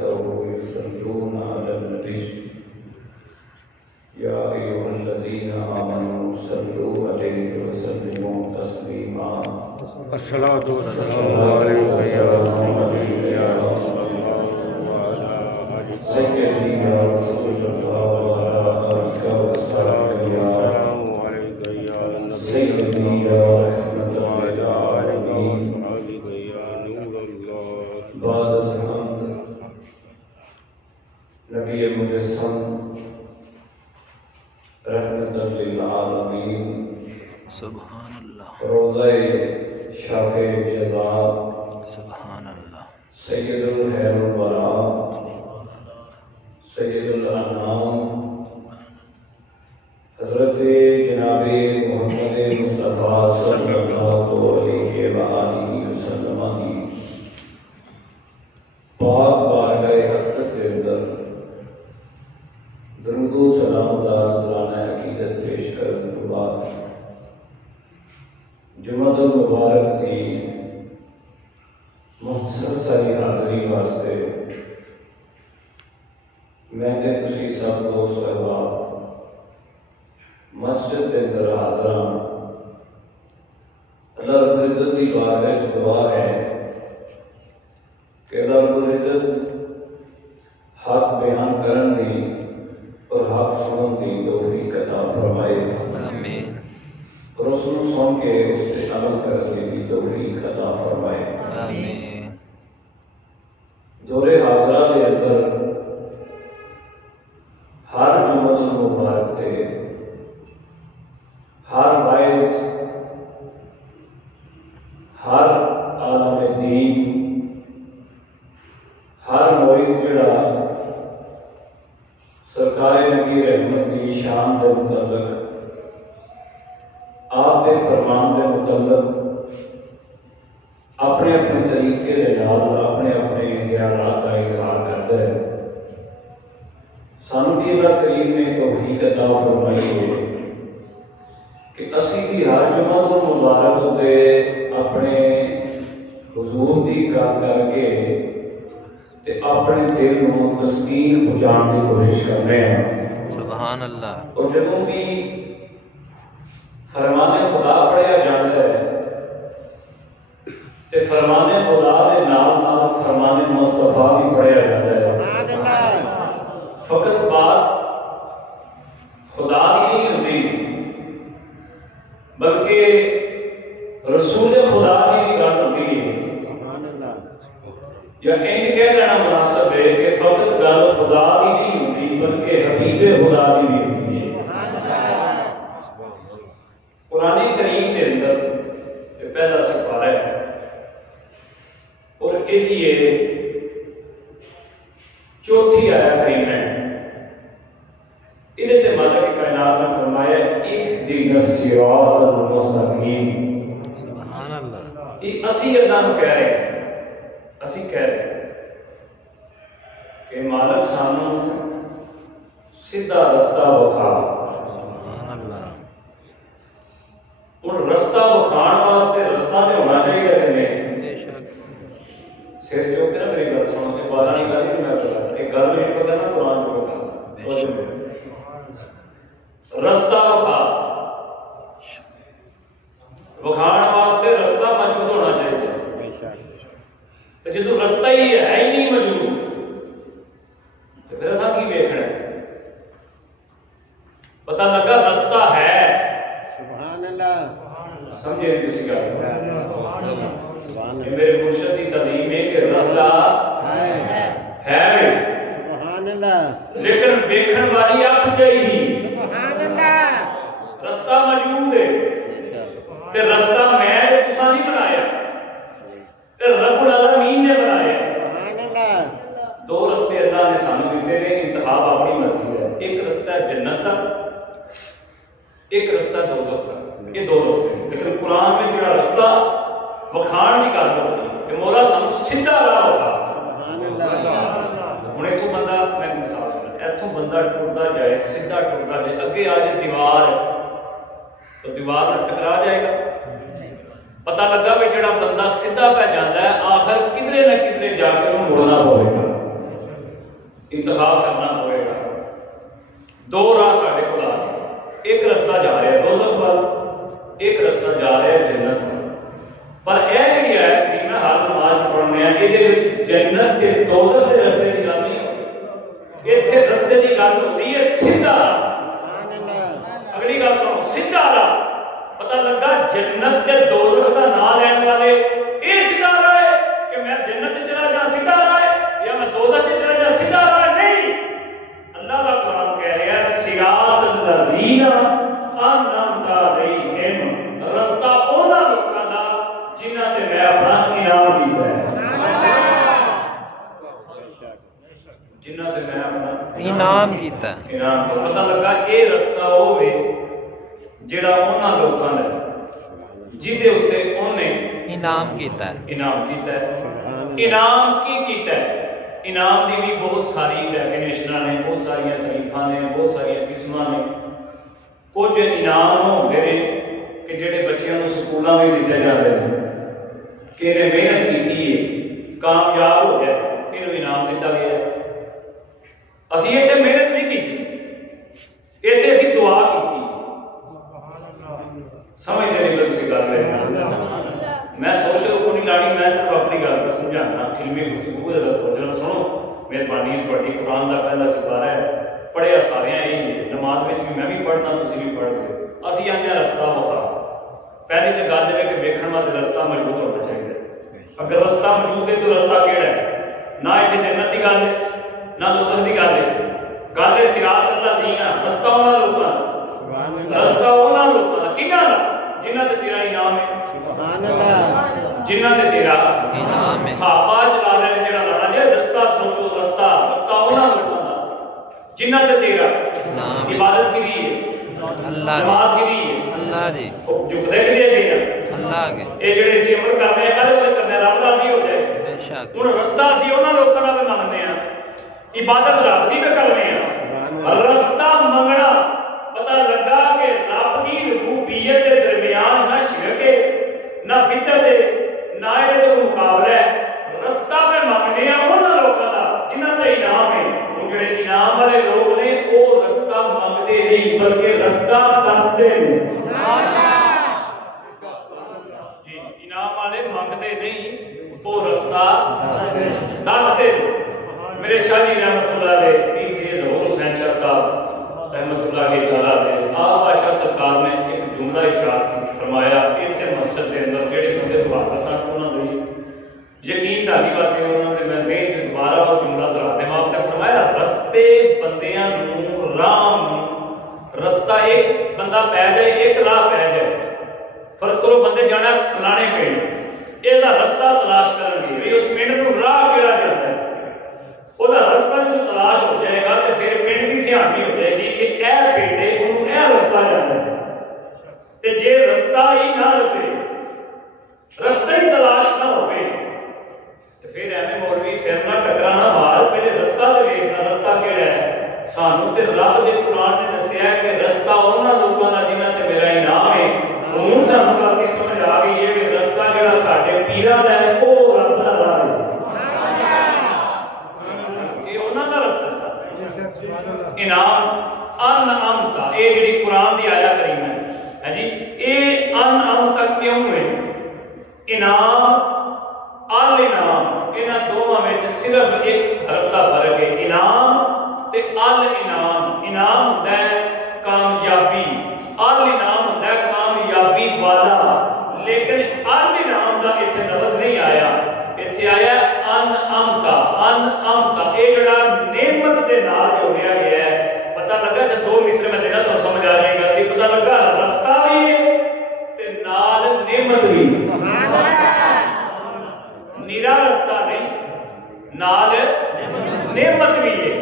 وملائكته يصلون على النبي يا أيها الذين آمنوا صلوا عليه وسلموا تسليما الصلاة والسلام عليك يا رسول الله سيدي يا رسول الله وعلى آلك وصحبك يا سيدي يا رحمة للعالمين بعد الحمد نبی مجسم رحمت للعالمین سبحان اللہ روضہ شاف جزا سبحان اللہ سید الخیر الورا سید الانام حضرت جناب محمد مصطفیٰ صلی اللہ علیہ وآلہ وسلم کی پاک بارگاہ اقدس کے اندر درود و سلام دا نذرانہ عقیدت پیش کرنے کے بعد جمعہ المبارک کی مختصر ساری حاضری واسطے میں نے تسی سب دوست احباب مسجد کے اندر حاضر ہوں۔ اللہ رب العزت کی بارگاہ سے دعا ہے کہ اللہ رب العزت حق بیان کرن دی اور حق سنن دی توفیق عطا فرمائے آمین اور اس کو سن کے اس پہ عمل کرنے کی توفیق عطا فرمائے آمین دور حاضرہ کے اندر ہر جمعہ المبارک تے ہر باعث ہر عالم دین ہر موعظ جڑا سرکار نبی رحمت دی شان دے متعلق آپ دے فرمان دے متعلق اپنے اپنے طریقے دے نال اپنے اپنے خیالات کا اظہار کرتا ہے۔ سانو بھی اللہ کریم نے توفیق عطا فرمائی ہے کہ اسی بھی ہر جمعہ مبارک ہوتے اپنے حضور دی گل کر کے تے اپنے دل کو تسکین پہنچانے کی کوشش کر رہے ہیں۔ سبحان اللہ اور جب بھی فرمان خدا پڑھیا جاتا ہے تے فرمان خدا دے نال نال فرمان مصطفیٰ بھی پڑھیا جاتا ہے۔ فقط بات خدا کی نہیں ہوتی بلکہ رسول خدا کی بھی گل ہوتی ہے، یا انج کہہ لینا مناسب ہے کہ فقط گل خدا کی نہیں ہوتی بلکہ حبیب خدا کی بھی ہوتی ہے۔ قرآن کریم کے اندر یہ پہلا سپارہ ہے اور یہ لیے چوتھی آیا کریم ہے۔ ادھر تے مالک کائنات نے فرمایا اهدنا الصراط المستقیم۔ سبحان اللہ یہ اسی اللہ کو کہہ رہے ہیں، اسی کہہ رہے ہیں کہ مالک سانو سیدھا رستہ وکھا۔ سبحان اللہ اور رستہ وکھان واسطے رستہ تے ہونا چاہیے کہ نہیں؟ بے شک سر چوک کے نا میری گل سنو کہ بارہ نہیں گل نہیں میں پتا کہ گل نہیں پتا نا قرآن جو پتا رستہ وکھان واسطے رستہ موجود ہونا چاہیے۔ جدو رستہ ہی ہے ہی نہیں موجود تو پھر ایسا کی دیکھنا ہے؟ پتہ لگا رستہ ہے، سبحان اللہ سمجھے کسی کا میرے مرشد کی تعلیم ہے کہ رستہ ہے سبحان اللہ لیکن دیکھن والی آنکھ چاہیے۔ سبحان اللہ رستہ موجود ہے تے رستہ میں تساں نہیں بنایا، تے رب العالمین نے بنایا۔ سبحان اللہ دو رستے اللہ نے سانو دیتے ہیں، انتخاب اپنی مرضی ہے۔ ایک رستہ ہے جنت کا، ایک رستہ دوزخ کا، یہ دو رستے ہیں۔ لیکن قرآن میں جڑا رستہ وکھان کی گل ہوتی ہے کہ مولا سانو سیدھا راہ ہوگا۔ سبحان اللہ ہوں اتوں بندہ میں مثال دینا، اتوں بندہ ٹرتا جائے سیدھا ٹرتا جائے اگے آ جائے دیوار تو دیوار نہ ٹکرا جائے گا۔ پتہ لگا بھی جڑا بندہ سیدھا پہ جاتا ہے آخر کدھرے نہ کدھرے جا کے وہ مڑنا پڑے گا۔ انتخاب کرنا پڑے گا. دو راہ ساڈے کول آ گئے. ایک رستہ جا رہا ہے دوزخ وال, ایک رستہ جا رہا ہے جنت وال. پر یہ جڑی ہے کہ میں ہر نماز پڑھنے ہیں یہ جنت تے دوزخ کے رستے کی گل نہیں ہوتی. اتنے رستے کی گل ہوتی ہے سیدھا راہ. اگلی گل سنو, سیدھا راہ. پتہ لگا جنت تے دوزخ کا نام لین والے یہ سیدھا راہ ہے کہ میں جنت تے چلا جا سیدھا راہ ہے, یا میں دوزخ تے چلا جا سیدھا راہ ہے. نہیں, اللہ کا قرآن کہہ رہا ہے صراط الذین انعمت علیہم, رستہ انہاں لوکاں دا جنہاں تے میں اپنا انعام دیتا ہے, جنہاں تے میں اپنا انعام کیتا ہے. انعام. پتہ لگا یہ رستہ ہوے جڑا انہاں لوکاں دا جہدے اوتے انہیں انعام کیتا ہے. انعام کیتا ہے. انعام کی کیتا ہے؟ انعام دی بھی بہت ساری ڈیفینیشن نے, بہت ساری تعریفاں نے, بہت ساری قسماں نے. کچھ انعام ہوندے نے کہ جڑے بچیاں نوں سکولاں وچ دتے جاندے نے کہ انہیں محنت کیتی ہے, کامیاب ہو گیا, انہوں انعام دیتا گیا. اسی یہ محنت نہیں کی, یہ اسی دعا کی. سمجھتے نہیں لوگ اسی گل ہے. میں سوشل کو نہیں لاڑی, میں صرف اپنی گل کو سمجھانا. علمی گفتگو توجہ سنو, مہربانی ہے تھوڑی. قرآن کا پہلا سپارہ ہے, پڑھیا سارے یہی ہے. نماز بھی میں بھی پڑھنا, تسی بھی پڑھ دو. اسی آنے رستہ بخا. پہلی تو گل ہے کہ ویکھن واسطے رستہ موجود ہونا چاہیے. اگر رستہ موجود ہے تو رستہ کیڑا ہے؟ نہ اتنے جنت کی گل ہے نہ دوزخ کی گل ہے. گل ہے صراط الذین, رستہ انہاں لوکاں دا, رستہ انہاں لوکاں دا. کنہاں دا؟ جنہاں تے تیرا انعام ہے, جنہاں تے تیرا انعام ہے. صحابہ چلا رہے ہیں جڑا لاڑا جے رستہ سوچو, رستہ انہاں لوکاں دا جنہاں تے تیرا انعام. عبادت کی ہے, اللہ نماز دی, کی ہے, اللہ دی, جھکدے کسے گئے ہیں اللہ کے. یہ جڑے اسی عمل کرنے ہیں کدے تے کرنے رب راضی ہو جائے. بے شک. ہن رستہ اسی انہاں لوکاں دا مننے ہیں, عبادت رب دی بھی کرنے ہیں. رستہ منگنا, پتہ لگا کہ رب دی ربوبیت کے درمیان نہ شرک ہے نہ بدعت ہے نہ یہ تو مقابلہ ہے. رستہ میں منگنے ہیں انہاں لوکاں دا جنہاں تے انعام ہے. وہ جڑے انعام والے لوگ نے وہ رستہ منگتے نہیں بلکہ رستہ دستے ہیں. جی, انعام والے منگتے نہیں, وہ رستہ دستے ہیں. میرے شاہ جی رحمت اللہ علیہ, پیر سید ظہور حسین شاہ صاحب رحمت اللہ علیہ, آپ بادشاہ سرکار نے ایک جملہ ارشاد فرمایا اس مسجد کے اندر جڑے بندے بہادر سن انہوں نے یقین داری بات ہے. انہوں نے میں ذہن سے دوبارہ وہ جملہ دہرا دیں. آپ نے فرمایا رستے بندیاں نوں راہ, رستہ ایک بندہ پہ جائے, ایک راہ پہ جائے. فرض کرو بندے جانا فلانے پنڈ, یہ رستہ تلاش کریں گے اس پنڈ نوں راہ کہڑا جاتا ہے. وہ رستہ جو تلاش ہو جائے گا تو پھر پنڈ کی سیاحتی ہو جائے گی کہ اے پنڈ ہے, انہوں اے رستہ جانا ہے. تے جے رستہ ہی نہ لبے, رستہ ہی تلاش نہ ہوئے, تو پھر ایویں مولوی سر نہ ٹکرانا مار, پہلے رستہ تے ویکھنا رستہ کیڑا ہے. سانوں تے رب دے قرآن نے دسیا ہے کہ رستہ انہاں لوکاں دا جنہاں تے میرا انعام ہے. ہن سانوں گل دی سمجھ آ گئی ہے کہ رستہ جڑا ساڈے پیراں دا ہے وہ رب دا راہ ہے. انعام انعمتا, یہ جڑی قرآن دی آیا کریم ہے جی, یہ انعمتا کیوں ہے؟ انعام الانعام, انہاں دونوں میں صرف ایک حرف کا فرق ہے. انعام تے الانعام. انعام ہوندا ہے کامیابی, الانعام ہوندا ہے کامیابی والا. لیکن الانعام دا ایتھے لفظ نہیں آیا, ایتھے آیا انعمتا. انعمتا یہ جڑا نعمت دے نال جوڑیا گیا ہے. پتہ لگا جب دو مصرے میں دینا تو سمجھ آ جائے گا. یہ پتہ لگا رستہ بھی ہے تے نال نعمت بھی. نیرا رستہ نہیں, نال نعمت بھی ہے.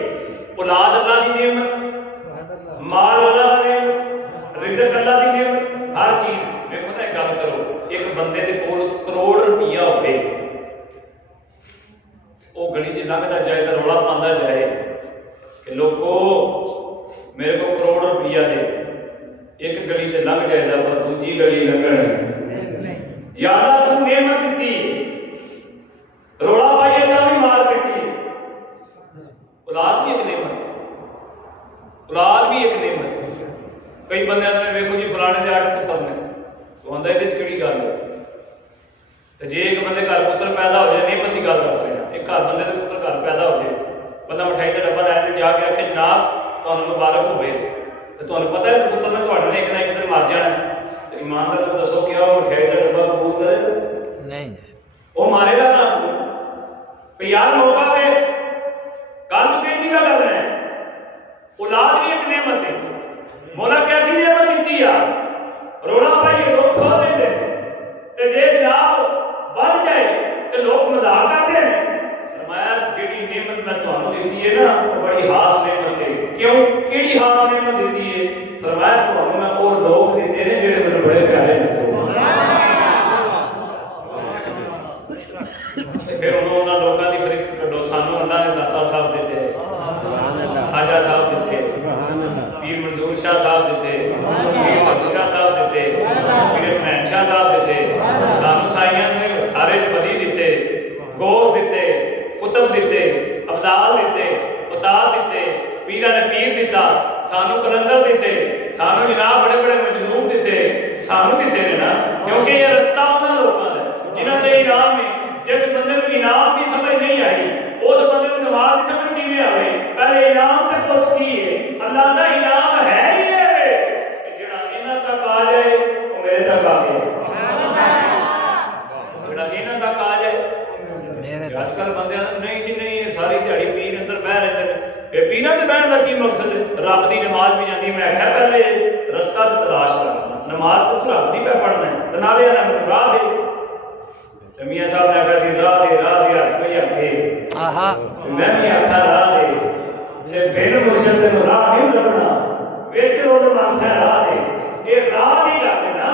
اولاد اللہ دی نعمت, مال اللہ دی نعمت, رزق اللہ دی نعمت, ہر چیز. دیکھو نا گل کرو, ایک بندے دے کول کروڑ روپیہ ہوے, وہ گلی چ لنگتا جائے تو رولا پاندا جائے کہ لوگو میرے کو کروڑ روپیہ دے, ایک گلی تے لنگ جائے گا پر دوجی گلی لنگن یاد تو نعمت دیتی, رولا پائیے تا بھی مار پیتی. اولاد بھی ایک نعمت ہے، اولاد بھی ایک نعمت ہے۔ کئی بندے آتے ہیں ویکو جی فلانے دے 8 پتر نے، تو آتا یہ کہڑی گل ہے؟ تو جی ایک بندے گھر پتر پیدا ہو جائے نعمت کی گل دس رہے ہیں، ایک گھر بندے کے پتر گھر پیدا ہو جائے، بندہ مٹھائی کا ڈبا لے کے جا کے آخے جناب تمہیں مبارک ہوئے، تو تمہیں پتا ہے پتر نے تھوڑے ایک نہ ایک دن مر جانا ہے، تو ایماندار دسو کیا وہ مٹھائی کا ڈبا قبول کرے؟ نہیں، وہ مارے گا نا یار موقع پہ کل تو کہیں نہیں کر رہے ہیں۔ اولاد بھی ایک نعمت ہے، مولا کیسی نعمت دیتی ہے، رونا پائیے لوگ کھو دیں دے تے جے جناب بڑھ جائے تو لوگ مزاق کرتے ہیں۔ فرمایا جیڑی نعمت میں تمہیں دیتی ہے نا وہ بڑی خاص نعمت ہے۔ کیوں کیڑی خاص نعمت دیتی ہے؟ فرمایا تمہیں میں اور لوگ دیتے ہیں جڑے مجھے بڑے پیارے ہیں۔ پھر انہوں نے لوگوں کی فہرست کڈو، سانو اللہ نے داتا صاحب دیتے، خواجہ صاحب دیتے، پیر منظور شاہ صاحب دیتے، پیر فضل شاہ صاحب دیتے، پیر حسنین شاہ صاحب دیتے، سانو سائیاں نے سارے ولی دیتے، غوث دیتے، قطب دیتے، ابدال دیتے، اتاد دیتے، پیرا نے پیر دیتا، سانو کلندر دیتے، سانو جناب بڑے بڑے مجنون دیتے، سانو دیتے ہیں نا، کیونکہ یہ رستہ انہاں لوگوں کا ہے جنہاں تے انعام ہے۔ جس بندے کو انعام کی سمجھ نہیں آئی اس بندے کو نماز کی سمجھ نہیں آئی۔ پہلے انعام تے کچھ کی ہے، اللہ کا انعام ہے ہی ہے کہ جڑا انہاں تک آ جائے وہ میرے تک آ گیا، جڑا انہاں تک آ جائے۔ آج کل بندے نہیں جی نہیں ساری دیہڑی پیر اندر بہ رہے ہیں، یہ پیراں تے بہن کا کی مقصد ہے؟ رب دی نماز بھی جاندی، میں آخیا پہلے رستہ تلاش کرنا، نماز تو رب دی پہ پڑھنا ہے تے نالے راہ دے۔ میاں صاحب نے کہا کہ راہ دے ہاتھ کوئی آکھے، میں بھی آکھا راہ دے بین مرشد تینوں راہ نہیں لبنا، ویچ رو تو مقصد راہ دے، یہ راہ نہیں لگے نا،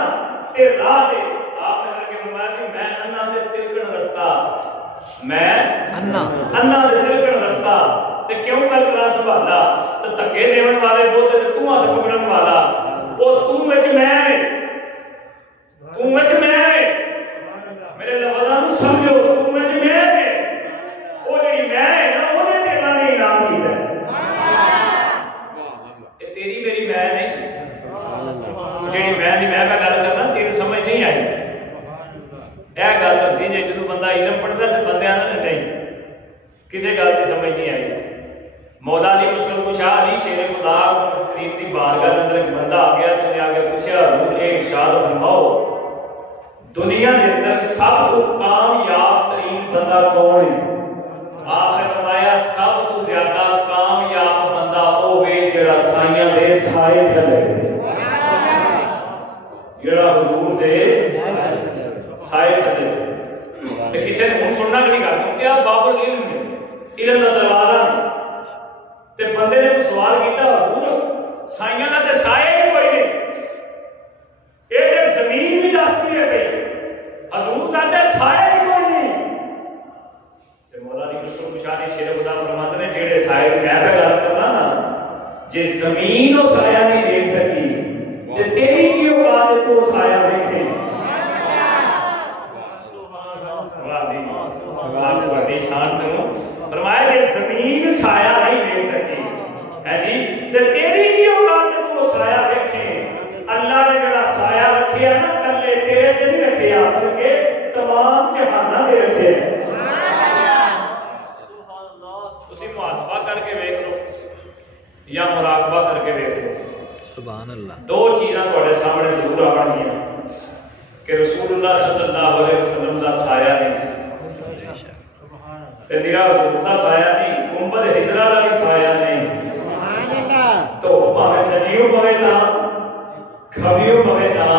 یہ راہ دے۔ آپ نے کہا کہ فرمایا میں انا دے تلکن رستہ، میں انا دے تلکن رستہ تے کیوں کر کرا سنبھالا، تے دھکے دیون والے بولتے تے تو ہاتھ پکڑن والا، وہ تو وچ میں، تو وچ میں میرے لفظاں نوں سمجھو، تو وچ میں ہے، وہ جڑی میں ہے نا وہ تے اللہ نے انعام کیتا ہے، یہ تیری میری میں نہیں، جڑی میں دی میں گل کرنا تیری سمجھ نہیں آئی۔ یہ گل ہوتی ہے جدوں بندہ علم پڑھدا تے بندے آندے نہیں کسی گل دی سمجھ نہیں آئی۔ مولا علی مشکل کشا علی شیر خدا کریم دی بارگاہ دے اندر ایک بندہ آ گیا تے آ کے پوچھا حضور اے ارشاد فرماؤ دنیا کے اندر سب تو کامیاب ترین بندہ کون ہے؟ آپ نے فرمایا سب تو زیادہ کامیاب بندہ وہ ہے جڑا سائیاں دے سائے تھلے، جڑا حضور دے سائے تھلے۔ تے کسی نے ہن سننا نہیں گل کیونکہ آپ باب العلم ہے، علم دا دروازہ ہے۔ تے بندے نے سوال کیتا حضور سائیاں دا تے سائے ہی کوئی نہیں، یہ زمین بھی دستی ہے پئی، حضور دا تے سایہ ہی کوئی نہیں۔ تے مولا علی مشکل کشا نے شیر خدا فرماتے ہیں جڑے سائے میں گل کرنا نا، جے زمین وہ سایہ نہیں دیکھ سکی تے تیری کی اوقات ہے تو سایہ دیکھے۔ شان کرو فرمایا جے زمین سایہ نہیں دیکھ سکی ہے جی تے تیری کی اوقات ہے تو سایہ دیکھے۔ اللہ نے جڑا سایہ رکھیا نا کلے تیرے تے نہیں رکھیا بلکہ تمام جہاناں تے رکھے۔ تسی محاسبہ کر کے ویکھ لو یا مراقبہ کر کے ویکھ لو، سبحان اللہ، دو چیزاں تواڈے سامنے ضرور آونگیاں کہ رسول اللہ صلی اللہ علیہ وسلم دا سایہ نہیں سی تے میرا حضور دا سایہ نہیں، گنبد ہجرہ دا بھی سایہ نہیں، تو بھاویں سجیو پوے تاں کھبیو پوے تاں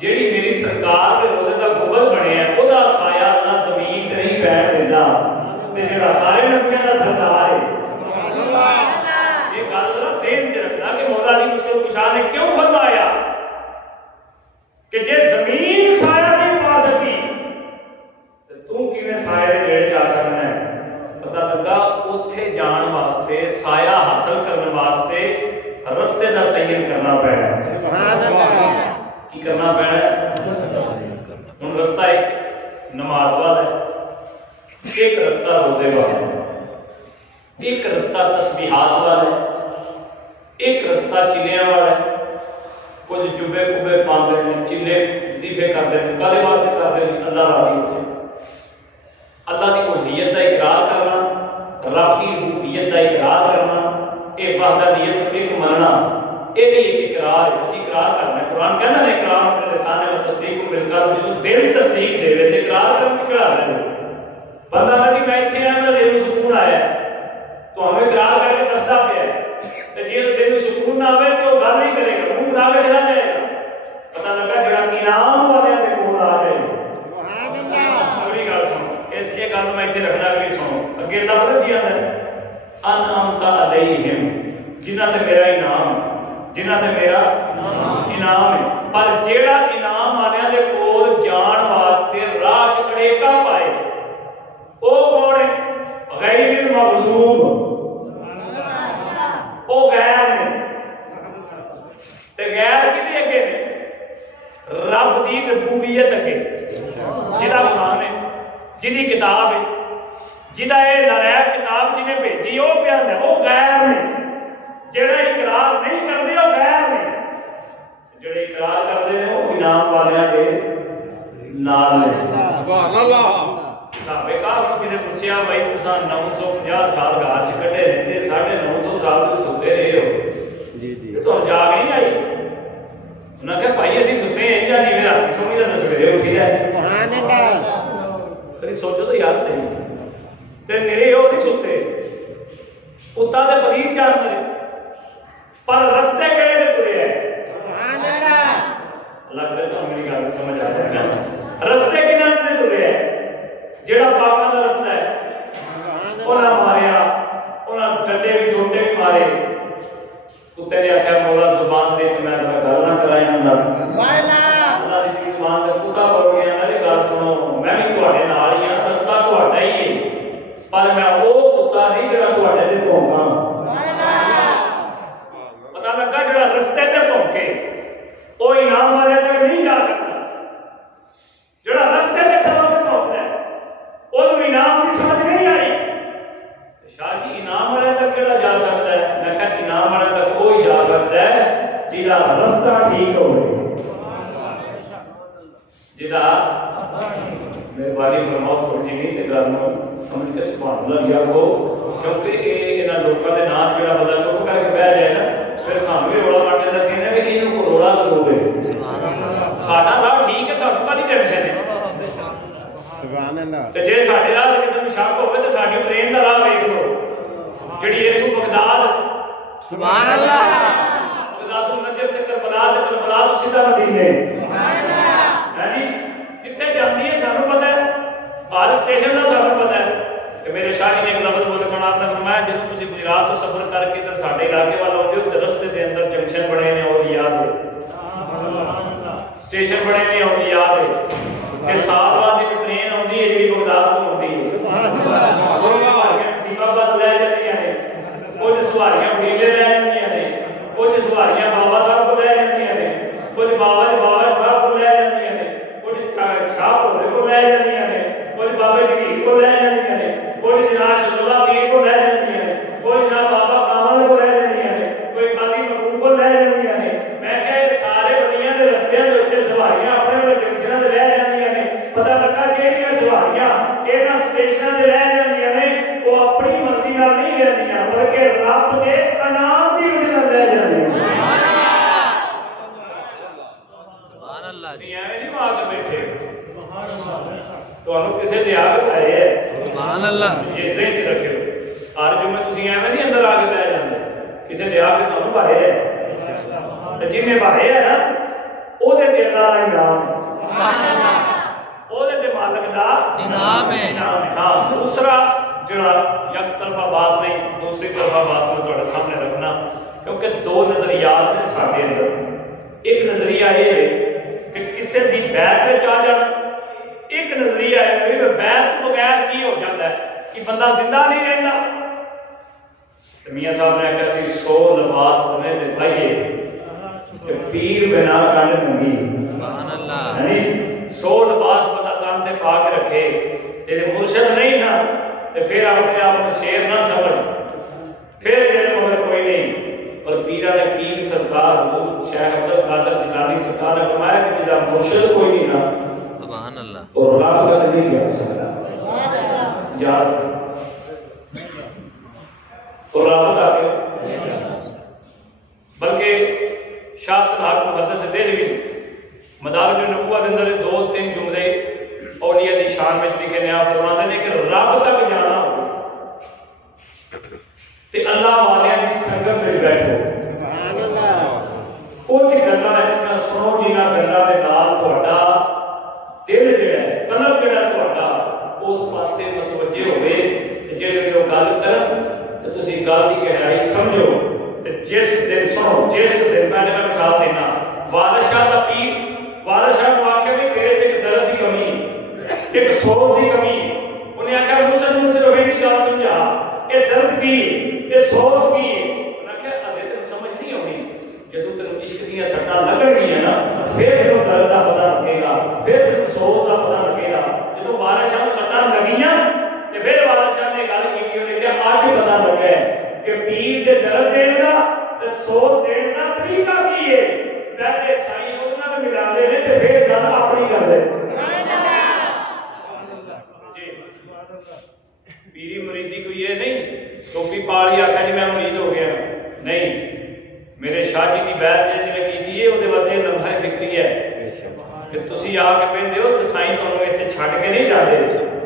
جیڑی میری سرکار دے روزے دا گنبد بنے ہے او دا سایہ اللہ زمین تے نہیں پین دیندا تے جڑا سارے نبیاں دا سردار ہے۔ یہ گل ذرا ذہن چ رکھنا کہ مولا علی مشکل کشا نے کیوں فرمایا کہ جے زمین سایہ نہیں پا سکی تے تو کیویں سایہ دے نیڑے جا سکنا ہے؟ پتہ لگا اوتھے جان واسطے سایہ حاصل کرنے واسطے رستے دا تعین کرنا پینا، سبحان اللہ، کی کرنا پینا؟ ہن رستہ ایک نماز والا ہے، ایک رستہ روزے والا ہے۔ ایک رستہ تسبیحات والا ہے، ایک رستہ چلیاں والا ہے۔ کچھ جبے کبے پاندے ہیں، چلے وظیفے کرتے ہیں، کالے واسطے کرتے ہیں اللہ راضی ہو جائے۔ اللہ کی الوہیت کا اقرار کرنا، رب کی ربوبیت کا اقرار کرنا، یہ وحدانیت ایک مننا، یہ بھی ایک اقرار ہے۔ اسی اقرار کرنا ہے۔ قرآن کہنا ہے اقرار اپنے لسان و تصدیق کو مل کر جو دل تصدیق دے وے اقرار کرنے سے کہا ہے بندہ کہ جی میں اتنے آیا میرا دل میں سکون آیا ہے تو ہمیں اقرار کر کے دستا پیا ہے۔ جی دل میں سکون نہ آئے تو گل نہیں کرے گا، منہ بنا کے چلا جائے گا۔ پتہ لگا جڑا انعام والے کے کول آ جائے اگلی گل سنو، یہ گل میں اتنے رکھنا اگلی سنو۔ اگے اللہ پتہ کیا ہے انعمت علیہم، جنہاں تے میرا انعام، جنہاں تے میرا انعام ہے۔ پر جیڑا انعام والے دے کول جان واسطے راہ چ کڑیکا پائے او کون ہے؟ غیر المغضوب، او غیر نے تے غیر کدے اگے نے؟ رب دی ربوبیت اگے، جہاں قرآن ہے، جنہی کتاب ہے، جہاں یہ نریب کتاب جنہیں بھیجی وہ پیان ہے، وہ غیر نے۔ جڑے اقرار نہیں کرتے وہ غیر نے، جڑے اقرار کرتے ہیں وہ انعام والے کے نال نے۔ سبحان اللہ۔ صحابہ کرام کسی پوچھیا بھائی تساں 950 سال گھر چ کٹے رہتے 950 سال تو ستے رہے ہو جی جی تو جاگ نہیں آئی؟ انہاں کہا بھائی اسی ستے ہیں یا جی رات سوئی دا سویرے اٹھی جائے۔ سبحان اللہ۔ کبھی سوچو تو یار صحیح تے میرے ہو نہیں ستے کتا تے پلیت جانور پر رستے کہڑے دے ترے ہے؟ سبحان اللہ۔ اللہ کرے تو میری گل سمجھ آ جائے گا۔ رستے کہاں سے ترے ہے؟ جیڑا پاکاں دا رستہ ہے انہاں ماریا، انہاں ڈنڈے بھی چھوٹے بھی مارے، کتے نے آخیا مولا زبان دے میں گل نہ کرائیں اللہ دی زبان کا کتا بول گیا میری گل سنو میں بھی تواڈے نال ہی ہاں، رستہ تواڈا ہی ہے پر میں وہ کتا نہیں جڑا تواڈے تے بھونکاں۔ پتہ لگا جڑا رستے تے بھونکے وہ انعام والے تک نہیں جا سکتا، جڑا رستے تے قدم تے بھونکتا ہے وہ انعام کی سمجھ نہیں آئی۔ شاہ جی انعام والے تک کیڑا جا سکتا ہے؟ میں کہا انعام والے تک کوئی جا سکتا ہے جہاں رستہ ٹھیک ہو، جہاں مہربانی فرماؤ تھوڑی جی نہیں گل سمجھ کے سبحان اللہ لیا کو، کیونکہ یہاں لوگوں کے نام جہاں بندہ چپ کر کے بہ جائے نا پھر سانو بھی رولا کٹ جاتا سی کہ یہ کو رولا ضرور ہے، ساڈا راہ ٹھیک ہے سانو کدی ٹینشن ہے۔ سبحان اللہ۔ تے جے ساڈے راہ کسی نوں شک ہوے تے ساڈی ٹرین دا راہ ویکھ لو جڑی ایتھوں بغداد سبحان اللہ بغداد تو نجف تے کربلا تے کربلا تو سیدھا مدینے سبحان اللہ یعنی کتھے جاندی ہے سانو پتہ ہے، ہر اسٹیشن دا سانو پتہ ہے۔ کہ میرے شاہ جی نے ایک لفظ بولے سنا آپ نے فرمایا جدوں تسی گجرات تو سفر کر کے تے ساڈے علاقے وال آؤندے ہو تے رستے دے اندر جنکشن بنے نے اولیاء دے، اسٹیشن بنے نے اولیاء دے کہ سال بعد ایک ٹرین آتی ہے جی بغداد کو آتی ہے سیباباد لے جاتی ہیں، کچھ سواریاں بیلے لے جاتی ہیں، کچھ سواریاں بابا صاحب کو لے جاتی ہیں، کچھ بابا صاحب کو لے جاتی ہیں، کچھ شاہ بھولے کو لے جاتی ہیں، کچھ بابے جگیر کو لے جاتی ہیں، کچھ جناب شدولہ پیر کو لے جاتی ہیں، کوئی جناب بابا کامل کو لے جاتی ہیں، کوئی قاضی محبوب کو لے جاتی ہیں۔ میں کہ سارے بلیاں دے رستے دے سواریاں اپنے جنکشناں تے رہ جاندیاں نے، پتہ لگا جہڑیاں سواریاں انہاں اسٹیشناں تے رہ جاندیاں نے وہ اپنی مرضی نال نہیں رہندیاں بلکہ رب دے انعام دی وجہ نال رہ جاندیاں۔ سبحان اللہ تسی ایویں نہیں آ کے بیٹھے تانوں کسے لے آ کے آئے ہے سبحان اللہ یہ ذہن چ رکھو ہر جمعے تسی ایویں نہیں اندر آ کے بیٹھ جاندے کسے لے آ کے تانوں بھائے ہے تے جنے بھائے ہے نا او دے تے اللہ دا انعام سبحان اللہ او دے تے مالک دا انعام ہے۔ ہاں دوسرا جڑا یک طرفہ بات نہیں دوسری طرفہ بات میں تہاڈے سامنے رکھنا کیونکہ دو نظریات نے ساڈے اندر، ایک نظریہ یہ ہے کہ کسی دی بیعت وچ آ جانا، ایک نظریہ ہے کہ بیعت تو بغیر کی ہو جاتا ہے کہ بندہ زندہ نہیں رہتا۔ میاں صاحب نے کہا سی 100 لباس تمہیں دے پائیے کہ پیر بنا کر ننگی سبحان اللہ یعنی 100 لباس بندہ کان تے پا کے رکھے تے مرشد نہیں نا تے پھر اپنے آپ کو شیر نہ سمجھ پھر دل مگر کوئی نہیں. اور پیرا نے پیر سرکار شیخ عبد القادر جیلانی سرکار نے فرمایا کہ جدا مرشد کوئی نہیں نا سبحان اللہ اور رب کا نہیں جا سکتا جان اور رب کا بلکہ شاہ تنہار محدث دہلوی مدارج النبوہ کے اندر 2-3 جملے اولیاء دی شان میں لکھے نے. آپ فرماتے ہیں کہ رب تک جانا ہو تے اللہ والے کی سنگت میں بیٹھو. سبحان اللہ. کچھ گلاں ایسا سنو جنہاں گلاں دے نال تہاڈا دل جڑا ہے قلب جڑا تہاڈا اس پاسے متوجہ ہوئے تے جڑے وہ گل کرن تے تسی گل دی گہرائی سمجھو. تے جس دن سنو جس دن میں مثال دینا والد شاہ دا پیر والد شاہ کو آخیا بھی تیرے چ درد کی کمی ایک سوچ کی کمی. انہیں آخیا مسلم سے روحی کی گل سمجھا یہ درد کی یہ سوچ کی. انہیں آخیا ابھی تین سمجھ نہیں آنی جدو تین عشق دیا سٹاں لگنی نا پھر تین درد کا پتا لگے گا پھر تین سوچ کا پتا لگے گا. جدو والد شاہ سٹاں لگیاں تو پھر والد شاہ نے گل کی انہیں کہا آج پتا لگا ہے کہ پیر دے درد دینے کا سوچ دینے کا طریقہ کی ہے. پہلے سائی انہوں نے ملا دے رہے تے پھر گل اپنی کر دے. جی پیری مریدی کوئی یہ نہیں ٹوپی پالی آخر جی میں مرید ہو گیا نہیں. میرے شاہ جی کی بیعت جی نے کی تھی وہ واسطے لمحہ فکری ہے کہ تسی آ کے پہنتے ہو تو سائی تمہیں اتنے چھڈ کے نہیں جاتے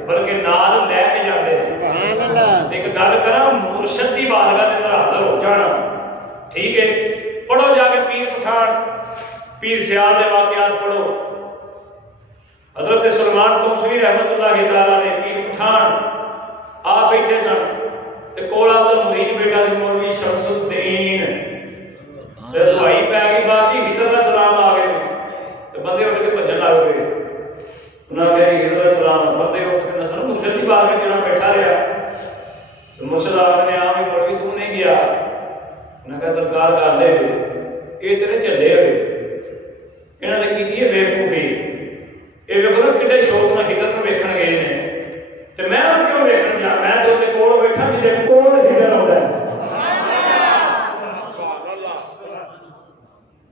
بلکہ نال لے کے جاتے. سبحان اللہ. ایک گل کرا مرشد کی بارگاہ کے اندر حاضر ہو جانا ٹھیک ہے. پڑھو جا کے پیر پٹھان پیر سیال دے واقعات پڑھو. حضرت سلمان توسری رحمت اللہ تعالی نے پیر پٹھان آپ بیٹھے سن تے کول آپ دا مرید بیٹھا سی مولوی شمس الدین تے دعائی پی گئی بات جی حضرت علیہ السلام آ گئے تے بندے اٹھ کے بھجن لگ پے. انہاں کہا حضرت علیہ السلام بندے اٹھ کے نسل مرشد کی بارگاہ چ بیٹھا رہا تے مرشد آخر نے آ مولوی تو نہیں گیا. انہاں کہا سرکار کر دے یہ تیرے چلے ہوئے انہوں نے کی بےوقوفی. یہ ویکو نا کڈے شوق نال ہجر نوں ویکھن گئے نے تے میں انہوں کیوں ویکھن جا میں تو اودے کول بیٹھا جے کول ہجر ہوندا ہے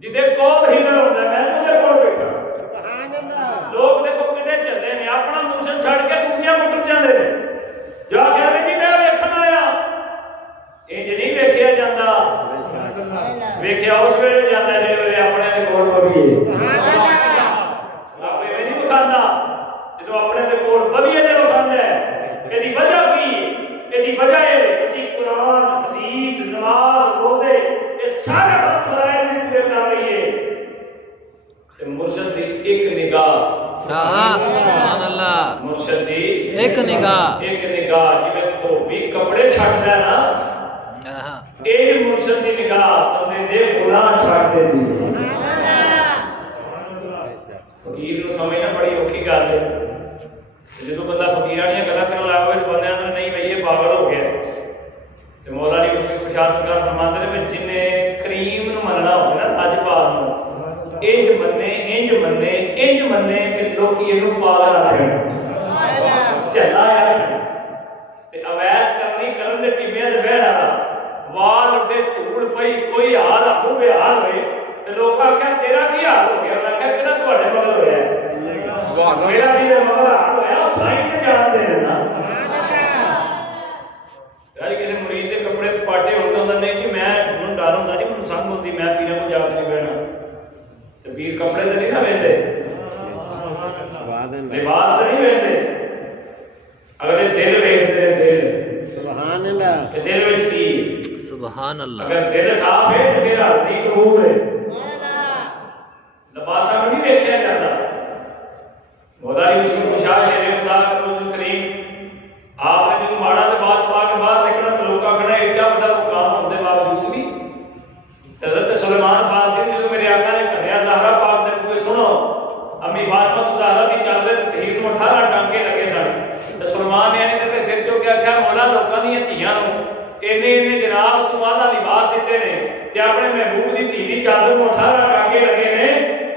جدے کول ہجر ہوندا ہے میں اودے کول بیٹھا. سبحان اللہ. لوگ دیکھو کڈے چلے نے اپنا مرشد چھڈ کے دوسرے مٹر جاندے نے جو کہندے جی میں ویکھن آیا. انج نہیں ویکھیا جاندا ویکھیا اس ویلے جاندا جے ویلے اپنے دے کول پویے. رب یہ نہیں بکھانا جدو اپنے دے کول بدیے دے بکھانا ہے. یہ وجہ کی یہ وجہ ہے اسی قرآن حدیث نماز روزے یہ سارے وقت فرائض پورے کر رہی ہے. مرشد دی ایک نگاہ سبحان اللہ مرشد دی ایک نگاہ جی میں تو بھی کپڑے چھڈدا ہے نا ایک مرشد دی نگاہ بندے دے غلام چھڈ دیندی ہے. فقیر نو سمجھنا بڑی اوکھی گل ہے. جدو بندہ فقیراں دی گلاں کرن لگ پے بندے آندے نہیں بھائی یہ پاگل ہو گیا. تے مولا علی مشکل کشا سرکار فرماندے نے جن نے کریم نو مننا ہوے نا لاجپال نو انج مننے کہ لوکی اینو پاگل آکھن چلا آکھن تے اویس کرنی کرن دے ٹیمیاں دے بہن والا وال اڈے دھوڑ پئی کوئی حال ہو بے حال ہوئے تے لوک آکھیا تیرا کی حال ہو گیا. میں کہا کہڑا تواڈے مگر ہویا ہے میرا بھی مگر حال ہویا او سائیں تے جانتے ہیں نا. یار کسی مرید کے کپڑے پاٹے ہوتے ہوں نہیں جی میں ڈر ہوں جی مجھے سنگ ہوتی میں پیروں کو جا کے نہیں بہنا تو پیر کپڑے تو نہیں نہ وہدے لباس سے نہیں وہدے اگلے دل ویکھدے نے دل. سبحان اللہ. کہ دل وچ کی سبحان اللہ. اگر دل صاف ہے تو پھر حاضری قبول ہے. لباساں نہیں ویکھیا جاتا. مولا علی مشکل کشا شیر خدا کریم آپ نے جو ماڑا لباس پا کے باہر نکلنا تو لوگوں کا ایڈا بڑا مقام ہونے کے باوجود بھی حضرت سلیمان فارسی نے جو میرے آقا نے کہا زہرا پاک نے پورے سنو امی فاطمہ زہرا دی چل رہے تحریر میں 18 ٹانکے لگے سن تو سلیمان نے کر کے سر چوک کے آخیا مولا لوگوں دی دھیاں نو اینے جناب تو آدھا لباس دیتے نے تے اپنے محبوب دی دھی دی چادر میں 18 ٹانکے لگے نے.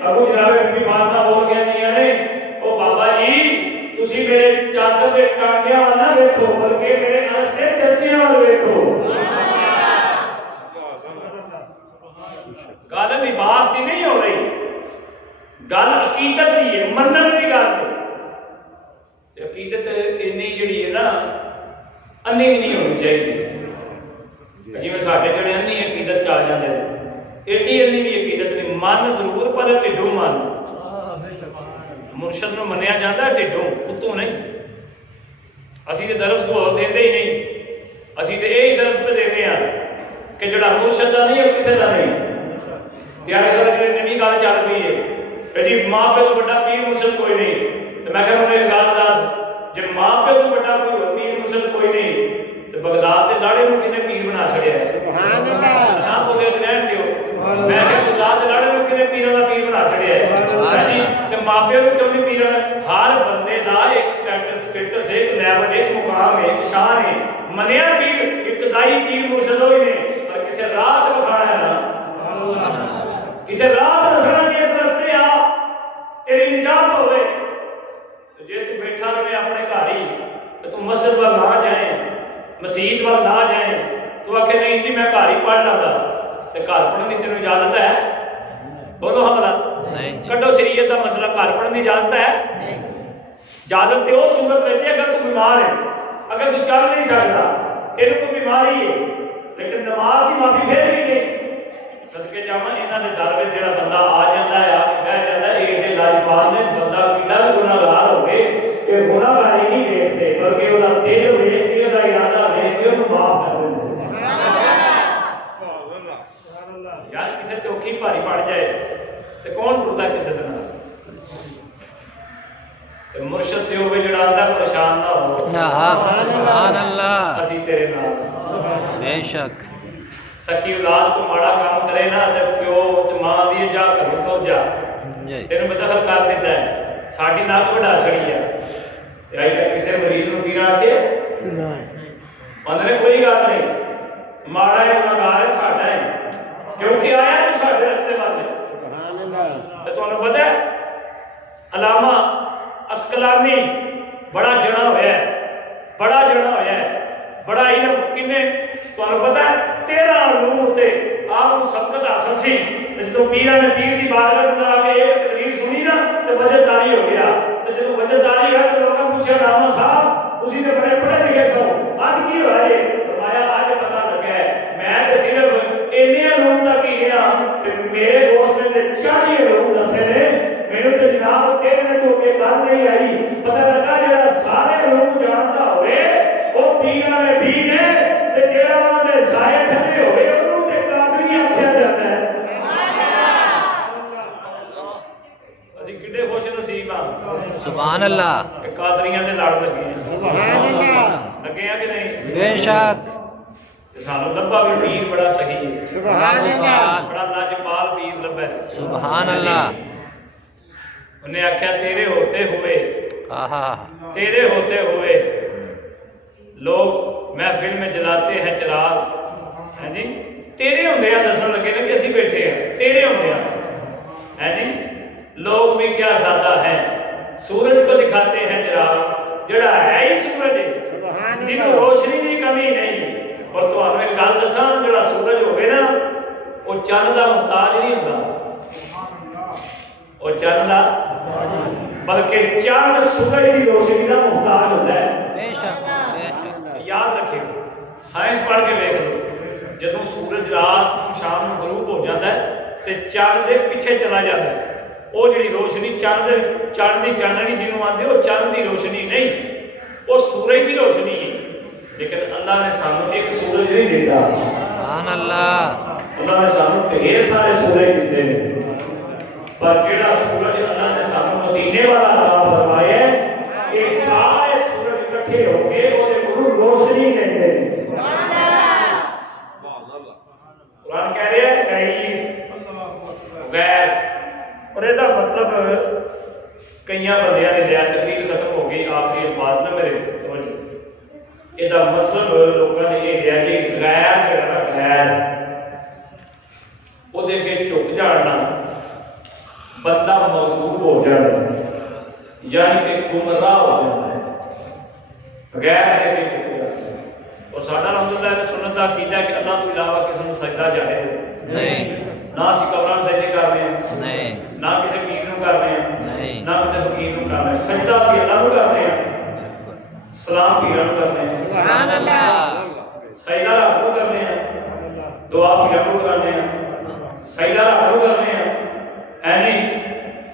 ابو جناب امی فاطمہ بول کے نہیں نے او بابا جی تسی میرے چادر دے ٹانکیاں وال نہ ویکھو بلکہ میرے عرش دے چرچیاں وال ویکھو. انی بھی نہیں ہونی چاہیے جی میں ساڈے جڑے انی عقیدت چ آ جاندے ایڈی انی بھی عقیدت نہیں من ضرور پر ٹھڈوں من مرشد نو منیا جاتا ہے ٹھڈوں اتوں نہیں اسی تے درس کو دیندے ہی نہیں اسی تے یہی درس پہ دینے ہیں کہ جڑا مرشد دا نہیں ہے کسے دا نہیں تیارے گھر جڑی نویں گل چل پئی ہے کہ جی ماں پہ تو بڑا پیر مرشد کوئی نہیں تو میں کہہ رہا ایک گل دس جب ماں پہ تو بڑا کوئی پیر مرشد کوئی نہیں تو بغداد کے لاڑے نو کنے پیر بنا چھڑیا ہے سبحان اللہ نہ بولے تے رہن دیو میں کہ بغداد کے لاڑے نو کنے پیراں دا پیر بنا چھڑیا ہے تے ماپے نو کیوں نہیں پیر ہر بندے دا ایک سٹیٹس ایک لیول ایک مقام ہے ایک شان ہے منیا پیر ابتدائی پیر مرشد ہوئی نے اور کسے رات بکھانا ہے نا کسے رات دسنا کہ اس رستے آ تیری نجات ہوئے تو جے تو بیٹھا رہے اپنے گھر ہی تو مسجد وال نہ جائیں مسجد وال نہ جائیں تو آکھے نہیں جی میں گھر ہی پڑھ لگا تے گھر پڑھنے کی تینوں اجازت ہے بولو ہمارا کڈو شریعت کا مسئلہ گھر پڑھنے کی اجازت ہے اجازت تو اس صورت میں اگر تو بیمار ہے اگر تو چل نہیں سکتا تیرے کو بیماری ہے لیکن نماز کی معافی پھر بھی نہیں صدقے جاواں انہاں دے در وچ جڑا بندہ آ جاندا ہے آ کے بیٹھ جاندا ہے ایڈے لاجواب نے بندہ کیڑا بھی گناہگار ہوے اے گناہگاری نہیں ویکھدے بلکہ وہ دل ویکھ کے وہ ارادہ ویکھ کے انہوں معاف کر دیندے یار کسے چوکھی بھاری پڑ جائے تے کون ٹردا کسے دے نال تے مرشد تے ہوے جڑا آندا پریشان نہ ہو سبحان اللہ اسی تیرے نال بے شک سکی اولاد کو ماڑا کام کرے نا تے پیو تے ماں دی جا کر تو جا تینوں بدخل کر دیتا ہے ساڈی ناک وڈا چھڑی ہے تے اج تک کسے مریض نو پیرا کے اندر کوئی گل نہیں ماڑا ہے گناہگار ہے ساڈا ہے کیونکہ آیا تو ساڈے راستے والے سبحان اللہ تے تانوں پتہ ہے علامہ اسقلانی بڑا جنا ہویا ہے بڑا جنا ہویا ہے بڑا علم کنے تانوں پتہ ہے 13 علوم تے آپ کو سبقت حاصل سی جدوں پیراں نے پیر دی بارگاہ وچ آ کے ایک تقریر سنی نا تے وجداری ہو گیا تے جدوں وجداری ہے تے لوکاں پوچھا علامہ صاحب اسی نے بڑے پڑھے لکھے سو اج کی ہوا ہے فرمایا اج پتہ لگا ہے میں تے صرف اینے علوم تک ہی گیا تے میرے دوست نے 40 علوم دسے نے میرے تے جناب 1 منٹ ہو کے گل نہیں آئی پتہ لگا جڑا سارے علوم جانتا ہوئے وہ پیراں نے بھی نے تے جڑا انہاں نے ضائع کرے ہوئے انہوں تے قادری آکھیا جاتا ہے اسی کڈے خوش نصیب ہاں سبحان اللہ قادریاں دے لڑ لگے ہیں سبحان اللہ لگے ہیں کہ نہیں بے شک سانو لبا بھی پیر بڑا صحیح ہے سبحان اللہ بڑا لاجپال پیر لبا ہے سبحان اللہ انہیں آخیا تیرے ہوتے ہوئے تیرے ہوتے ہوئے لوگ محفل میں جلاتے ہیں چراغ ہیں جی تیرے ہوندے ہیں دسن لگے نا کہ اسی بیٹھے ہیں تیرے ہوندے ہیں جی لوگ بھی کیا سادہ ہیں سورج کو دکھاتے ہیں چراغ جڑا ہے ہی سورج ہے جنہوں روشنی کی کمی نہیں اور تو ہمیں ایک گل دساں جڑا سورج ہوئے نا وہ چند کا محتاج نہیں ہوتا وہ چند کا بلکہ چند سورج کی روشنی کا محتاج ہوتا ہے بے شک یاد رکھے سائنس پڑھ کے دیکھ لو جدوں سورج رات کو شام کو غروب ہو جاتا ہے تے چند دے پیچھے چلا جاتا ہے وہ جڑی روشنی چند دی چاننی جنوں آندے وہ چند دی روشنی نہیں وہ سورج کی روشنی ہے لیکن اللہ نے سانو ایک سورج نہیں دیتا سبحان اللہ اللہ نے سانو ڈھیر سارے سورج دیتے ہیں پر جڑا سورج اللہ نے سانو مدینے والا عطا فرمایا ہے یہ سارے سورج اکٹھے ہو کے اودے کولوں روشنی لیندے ہیں قرآن کہہ رہا ہے کہیں غیر اور یہ مطلب کئی بندیاں نے لیا تقریر ختم ہو گئی آخری الفاظ نہ میرے یہ مطلب لوگوں نے یہ لیا کہ غیر جڑا غیر وہ اگے جھک جانا بندہ مغلوب ہو جانا یعنی کہ گمراہ ہو جاتا ہے غیر ہے کہ جھک جاتا ہے اور ساڈا الحمدللہ ہے سنت کا عقیدہ ہے کہ اللہ تو علاوہ کسی کو سجدہ جائز نہیں نہ اسی قبراں سجدے کر رہے ہیں نہیں نہ کسی پیر نو کر رہے ہیں نہیں نہ کسی فقیر نو کر رہے ہیں سجدہ اسی اللہ نو کر رہے ہیں سلام پیروں کرنے ہیں، سبحان اللہ سجدہ رب کو کرنے ہیں، دعا پیروں کو کرنے ہیں، سجدہ رب کو کرنے ہیں، ہے نہیں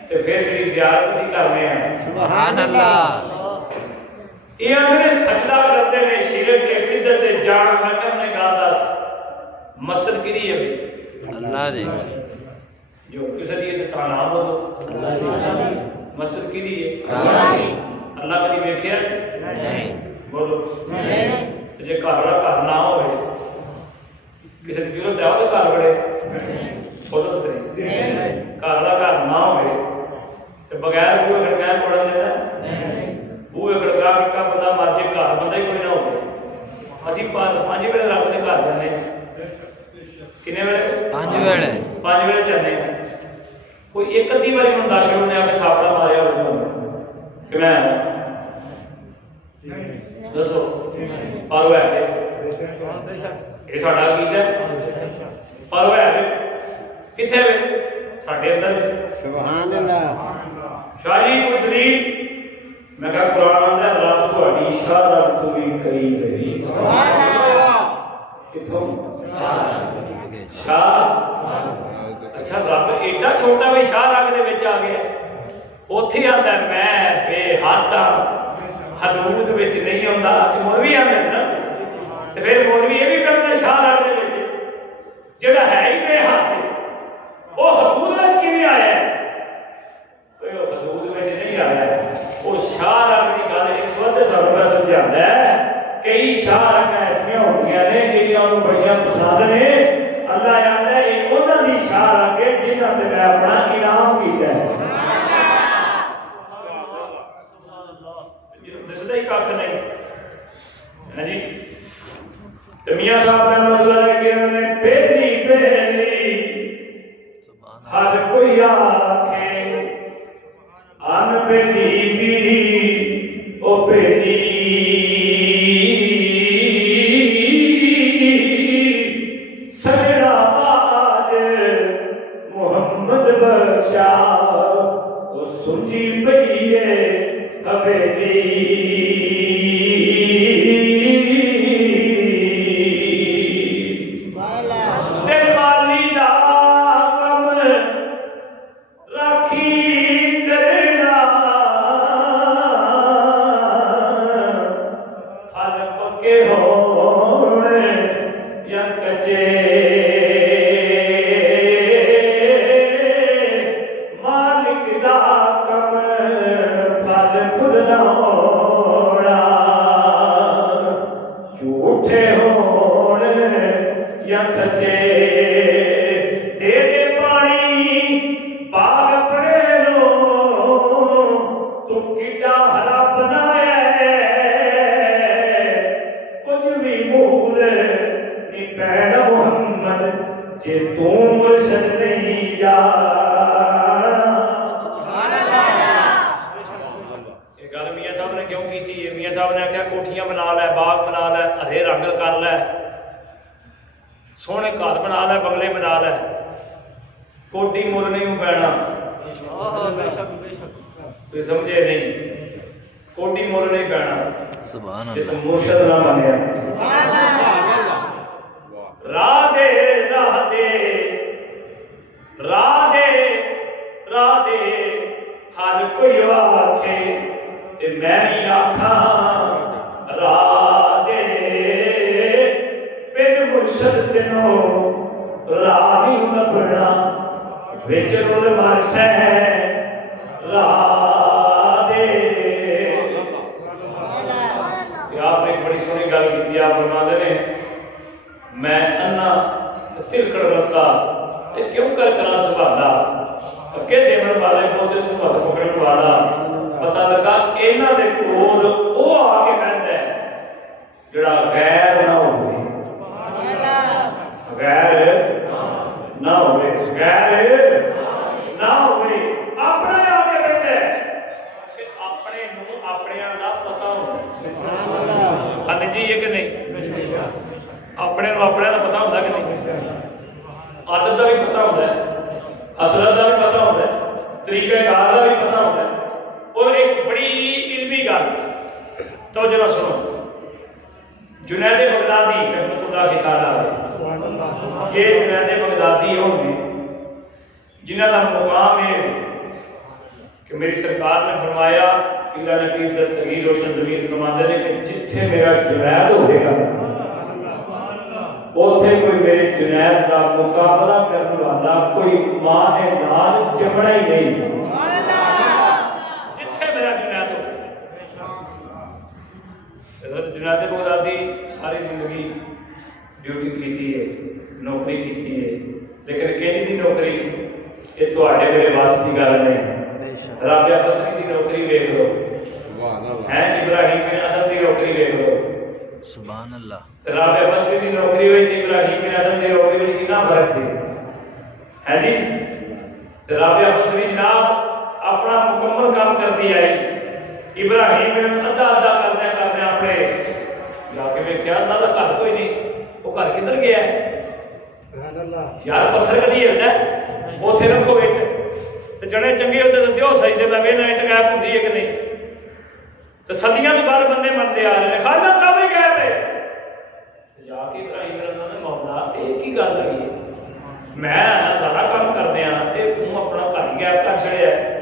تے پھر تیری زیارت اسی کرنے ہیں۔ سبحان اللہ یہ اندر سجدہ کرتے ہیں شرک کے فدت تے جان میں کرنے کا دس مسجد کی دی ہے اللہ دی جو کسی دی تے نام بولو اللہ دی مسجد کی دی ہے اللہ دی اللہ کدی ویکھیا نہیں بولو جے گھر والا گھر نہ ہوئے کسی کی ضرورت ہے وہ گھر بڑے بولو تو صحیح گھر والا گھر نہ ہوئے تو بغیر بوئے کھڑکا پڑھن دینا بوئے کھڑکا کا بندہ مر جائے گھر بندہ ہی کوئی نہ ہوئے اسی 5 ویلے رب دے گھر جانے کنے ویلے 5 ویلے 5 ویلے جانے کوئی ایک ادھی باری منداشر نے آ کے تھاپڑا ماریا ہو کہ میں دسو پر وہ ہے یہ ساڈا عقیدہ ہے پر وہ ہے کتنے وے ساڈے اندر سبحان اللہ شاہی کوئی دلیل میں کہا قرآن آتا ہے رب تہاڈی شاہ رب تو بھی قریب ہے سبحان اللہ کتھوں شاہ اچھا رب ایڈا چھوٹا بھی شاہ رگ دے وچ آ گیا اوتھے آندا ہے میں بے حد حدود وچ نہیں ہوندا مولوی آندا ہے نا تے پھر مولوی یہ بھی کہندا شاہ رگ دے وچ جڑا ہے ہی بے حد وہ حدود وچ کیویں آیا ہے کوئی حدود وچ نہیں آیا ہے وہ شاہ رگ دی گل اس وقت سانوں سمجھاتا ہے کئی شاہ رگ ایسیاں ہوندیاں نے جہاں نوں بڑیاں پسند نے اللہ آندا ہے یہ انہاں دی شاہ رگ ہے جنہاں تے میں اپنا انعام کیتا ہے دسدا ہی کھ نہیں ہے جی تے میاں صاحب نے مطلب ہے کہ انہوں نے پہلی ہر کوئی آکھے ان پہلی بھی او پہلی سجڑا آج محمد بخشا او سنجی پئی ہے حویلی سونے گھر بنا لے بنگلے بنا لے کوٹی مل نہیں پینا تو سمجھے نہیں کوٹی مل نہیں پینا مرشد نہ بنیا راہ دے راہ دے راہ دے راہ دے ہر کوئی آکھے تے میں نہیں آکھاں راہ دے پھر مرشد تینوں راہ نہیں لبنا وچ رول مرسے راہ دے آپ نے ایک بڑی سونی گل کی آپ فرماتے ہیں میں انا تلکڑ رستہ تے کیوں کر کرا سبھالا کہ دیون والے بہتے تو ہاتھ پکڑن والا پتہ لگا انہاں دے کول او آ کے بہندا ہے جڑا غیر نہ ہوے غیر نہ ہوے غیر نہ ہوے اپنے آ کے بہندا ہے کہ اپنے نوں اپنیاں دا پتہ ہوندا سبحان اللہ ہاں جی یہ کہ نہیں اپنے نوں اپنے دا پتہ ہوندا کہ نہیں عادت دا بھی پتہ ہوندا ہے اصل دا بھی پتہ ہوتا ہے طریقہ کار دا بھی پتہ ہوتا ہے اور ایک بڑی علمی گل توجہ نہ سنو، جنید بغدادی رحمۃ اللہ تعالی علیہ، یہ جنید بغدادی ہوں گے جنہوں کا مقام ہے کہ میری سرکار نے فرمایا، پیلا نقیب دستگیر روشن ضمیر فرماتے ہیں کہ جتھے میرا جنید ہوئے گا اوتھے کوئی میرے جنید کا مقابلہ کرنے والا کوئی ماں نے نال جمنا ہی نہیں، جتھے میرا جنید ہو۔ حضرت جنید بغدادی ساری زندگی ڈیوٹی کی ہے، نوکری کی ہے، لیکن کہیں دی نوکری یہ تواڈے میرے واسطے کی گل نہیں۔ رابعہ بصری دی نوکری ویکھ لو، ہے ابراہیم بن ادم دی نوکری ویکھ لو، سبحان اللہ۔ رابعہ بصری دی نوکری ہوئی تھی، ابراہیم بن ادم دی نوکری وچ کتنا فرق سی، ہے جی؟ رابعہ بصری جناب اپنا مکمل کام کرتی آئی، ابراہیم بن ادا کرنے اپنے جا کے ویکھیا اللہ دا گھر کوئی نہیں، وہ گھر کدھر گیا ہے؟ یار پتھر کدی ہلدا ہے، اوتھے رکھو اٹ تے جڑے چنگے ہوتے تو دیو سجدے میں وینا اٹ غائب ہوندی ہے کہ نہیں؟ تو صدیاں تو بعد بندے مرتے آ رہے ہیں، خالہ کام ہی غائب ہے۔ جا کے ابراہیم اللہ نے مولا یہ کی گل کری ہے، میں سارا کام کردے ہاں تے توں اپنا گھر ہی غائب کر چھڑیا ہے۔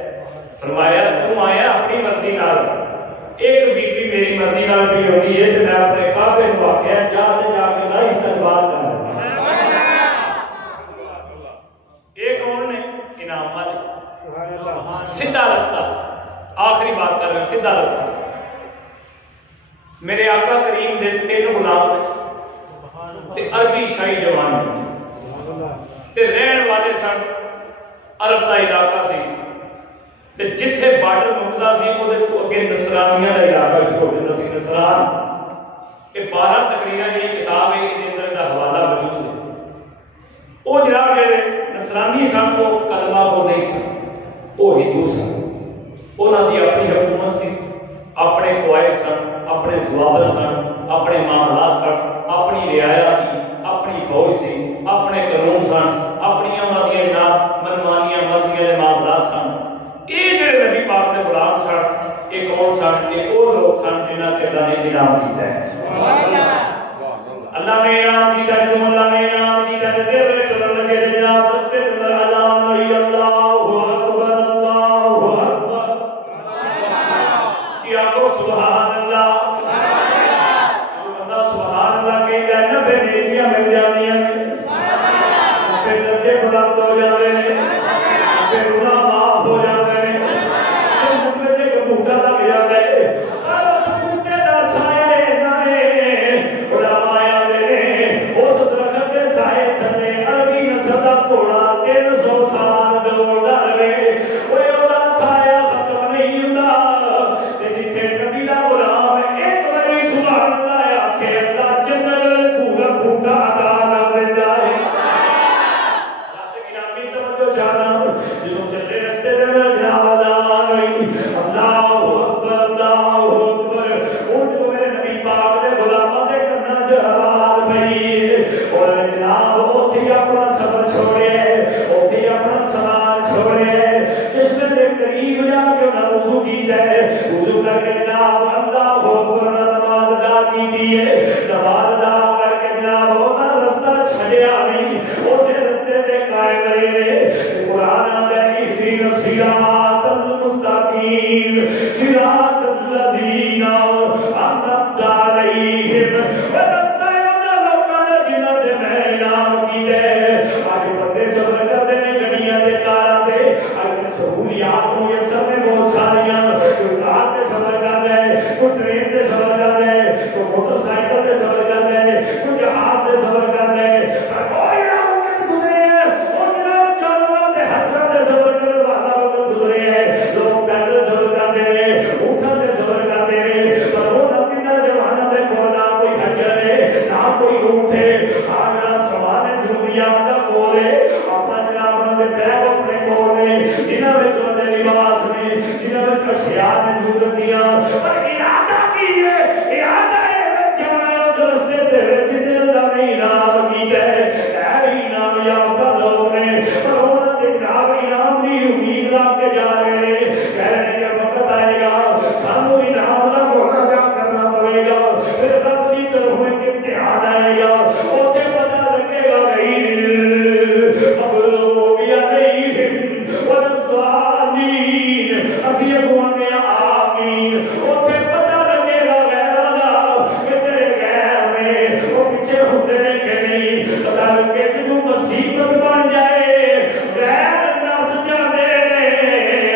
فرمایا توں آیا اپنی مرضی نال، ایک بیٹی میری مرضی نال بھی ہوتی ہے تے میں اپنے کعبے نوں آکھیا جا کے دا استقبال کر۔ ایک کون نے؟ انعام والے، سیدھا رستہ، آخری بات کر رہے ہیں، سیدھا رستہ۔ میرے آقا کریم دے تین غلام تے عربی شاہی جوان تے رہن والے سن عرب دا علاقہ سی تے جتھے بارڈر مکدا سی اودے تو اگے نصرانیاں دا علاقہ شروع ہو جاتا سی، نصران۔ یہ 12 تقریراں جہی کتاب ہے کہ اندر دا حوالہ موجود ہے۔ وہ جناب جڑے نصرانی سن وہ کلمہ کو نہیں سن، وہ ہندو سن، انہاں دی اپنی حکومت سی، اپنے قواعد سن، اپنے ضوابط سن، اپنے معاملات سن، اپنی رعایا سی، اپنی فوج سی، اپنے قانون سن، اپنی مرضیاں جناب منمانیاں مرضیاں کے معاملات سن۔ یہ جڑے نبی پاک دے غلام سن یہ کون سن؟ یہ وہ لوگ سن جنہاں تے اللہ نے انعام کیتا ہے۔ اللہ نے انعام کیتا ہے، جو اللہ نے انعام کیتا ہے تے چلن لگے جناب رستے اندر اذان ہوئی، اللہ اکبر اللہ اکبر، جی آکو سبحان اللہ۔ بندہ سبحان اللہ کہتا ہے 90 نیکیاں مل جاندیاں ہیں، 90 درجے بلند ہو جاندے ہیں، 90 گناہ معاف ہو جاندے ہیں، 90 تے کبوتر لگ جاندے ہیں۔ اور اس بوٹے دا سایہ نائے علماء اس درخت کے سائے تھلے عربی نسل دا گھوڑا 300 سال دوڑدا رہے، اوے اودا سایہ ختم نہیں ہوندا۔ تے جتھے نبی دا غلام ایک باری سبحان اللہ آکھے اللہ جنت پورا بوٹا عطا کر دیندا ہے۔ رات گرامی توجہ جانا جدوں چلے رستے دے اندر جناب اذان ہوئی، اللہ اکبر اللہ اکبر، اون جو میرے نبی پاک دے غلاماں دے کناں چ آواز پئی اور جناب اوتھے اپنا سفر چھوڑے، اوتھے اپنا سامان چھوڑے، چشمے دے قریب جا کے انہاں وضو کیتا ہے، وضو کر کے جناب اللہ اکبر نماز ادا کی ہے، نماز ادا کر کے جناب انہاں رستہ چھڈیا نہیں، اسی رستے تے قائم رہے۔ قرآن آندا ہے اہدنا الصراط المستقیم صراط الذین انعمت علیہم، سفر کرتے ہیں گڈیاں دے کاراں دے، اگر سہولیات میسر نے بہت ساریاں، کوئی کار تے سفر کر رہے، کوئی ٹرین تے سفر کر رہے، کوئی موٹر سائیکل تے سفر کر رہے، کوئی جہاز تے سفر کر رہے، کوئی نہ وقت گزرے ہیں، اور جناب جانوراں تے حشراں تے سفر کرنے والا وقت گزرے ہیں، لوگ پیدل سفر کرتے ہیں، اٹھا جائے گا اوتے پتہ لگے گا مغلوب علیہم والضالین اسی اگوانے آمین اوتے پتہ لگے گا کہ تیرے غیر نے وہ پیچھے ہوتے ہیں کہ نہیں پتہ لگے کہ جو مصیبت بن جائے غیر نس جانے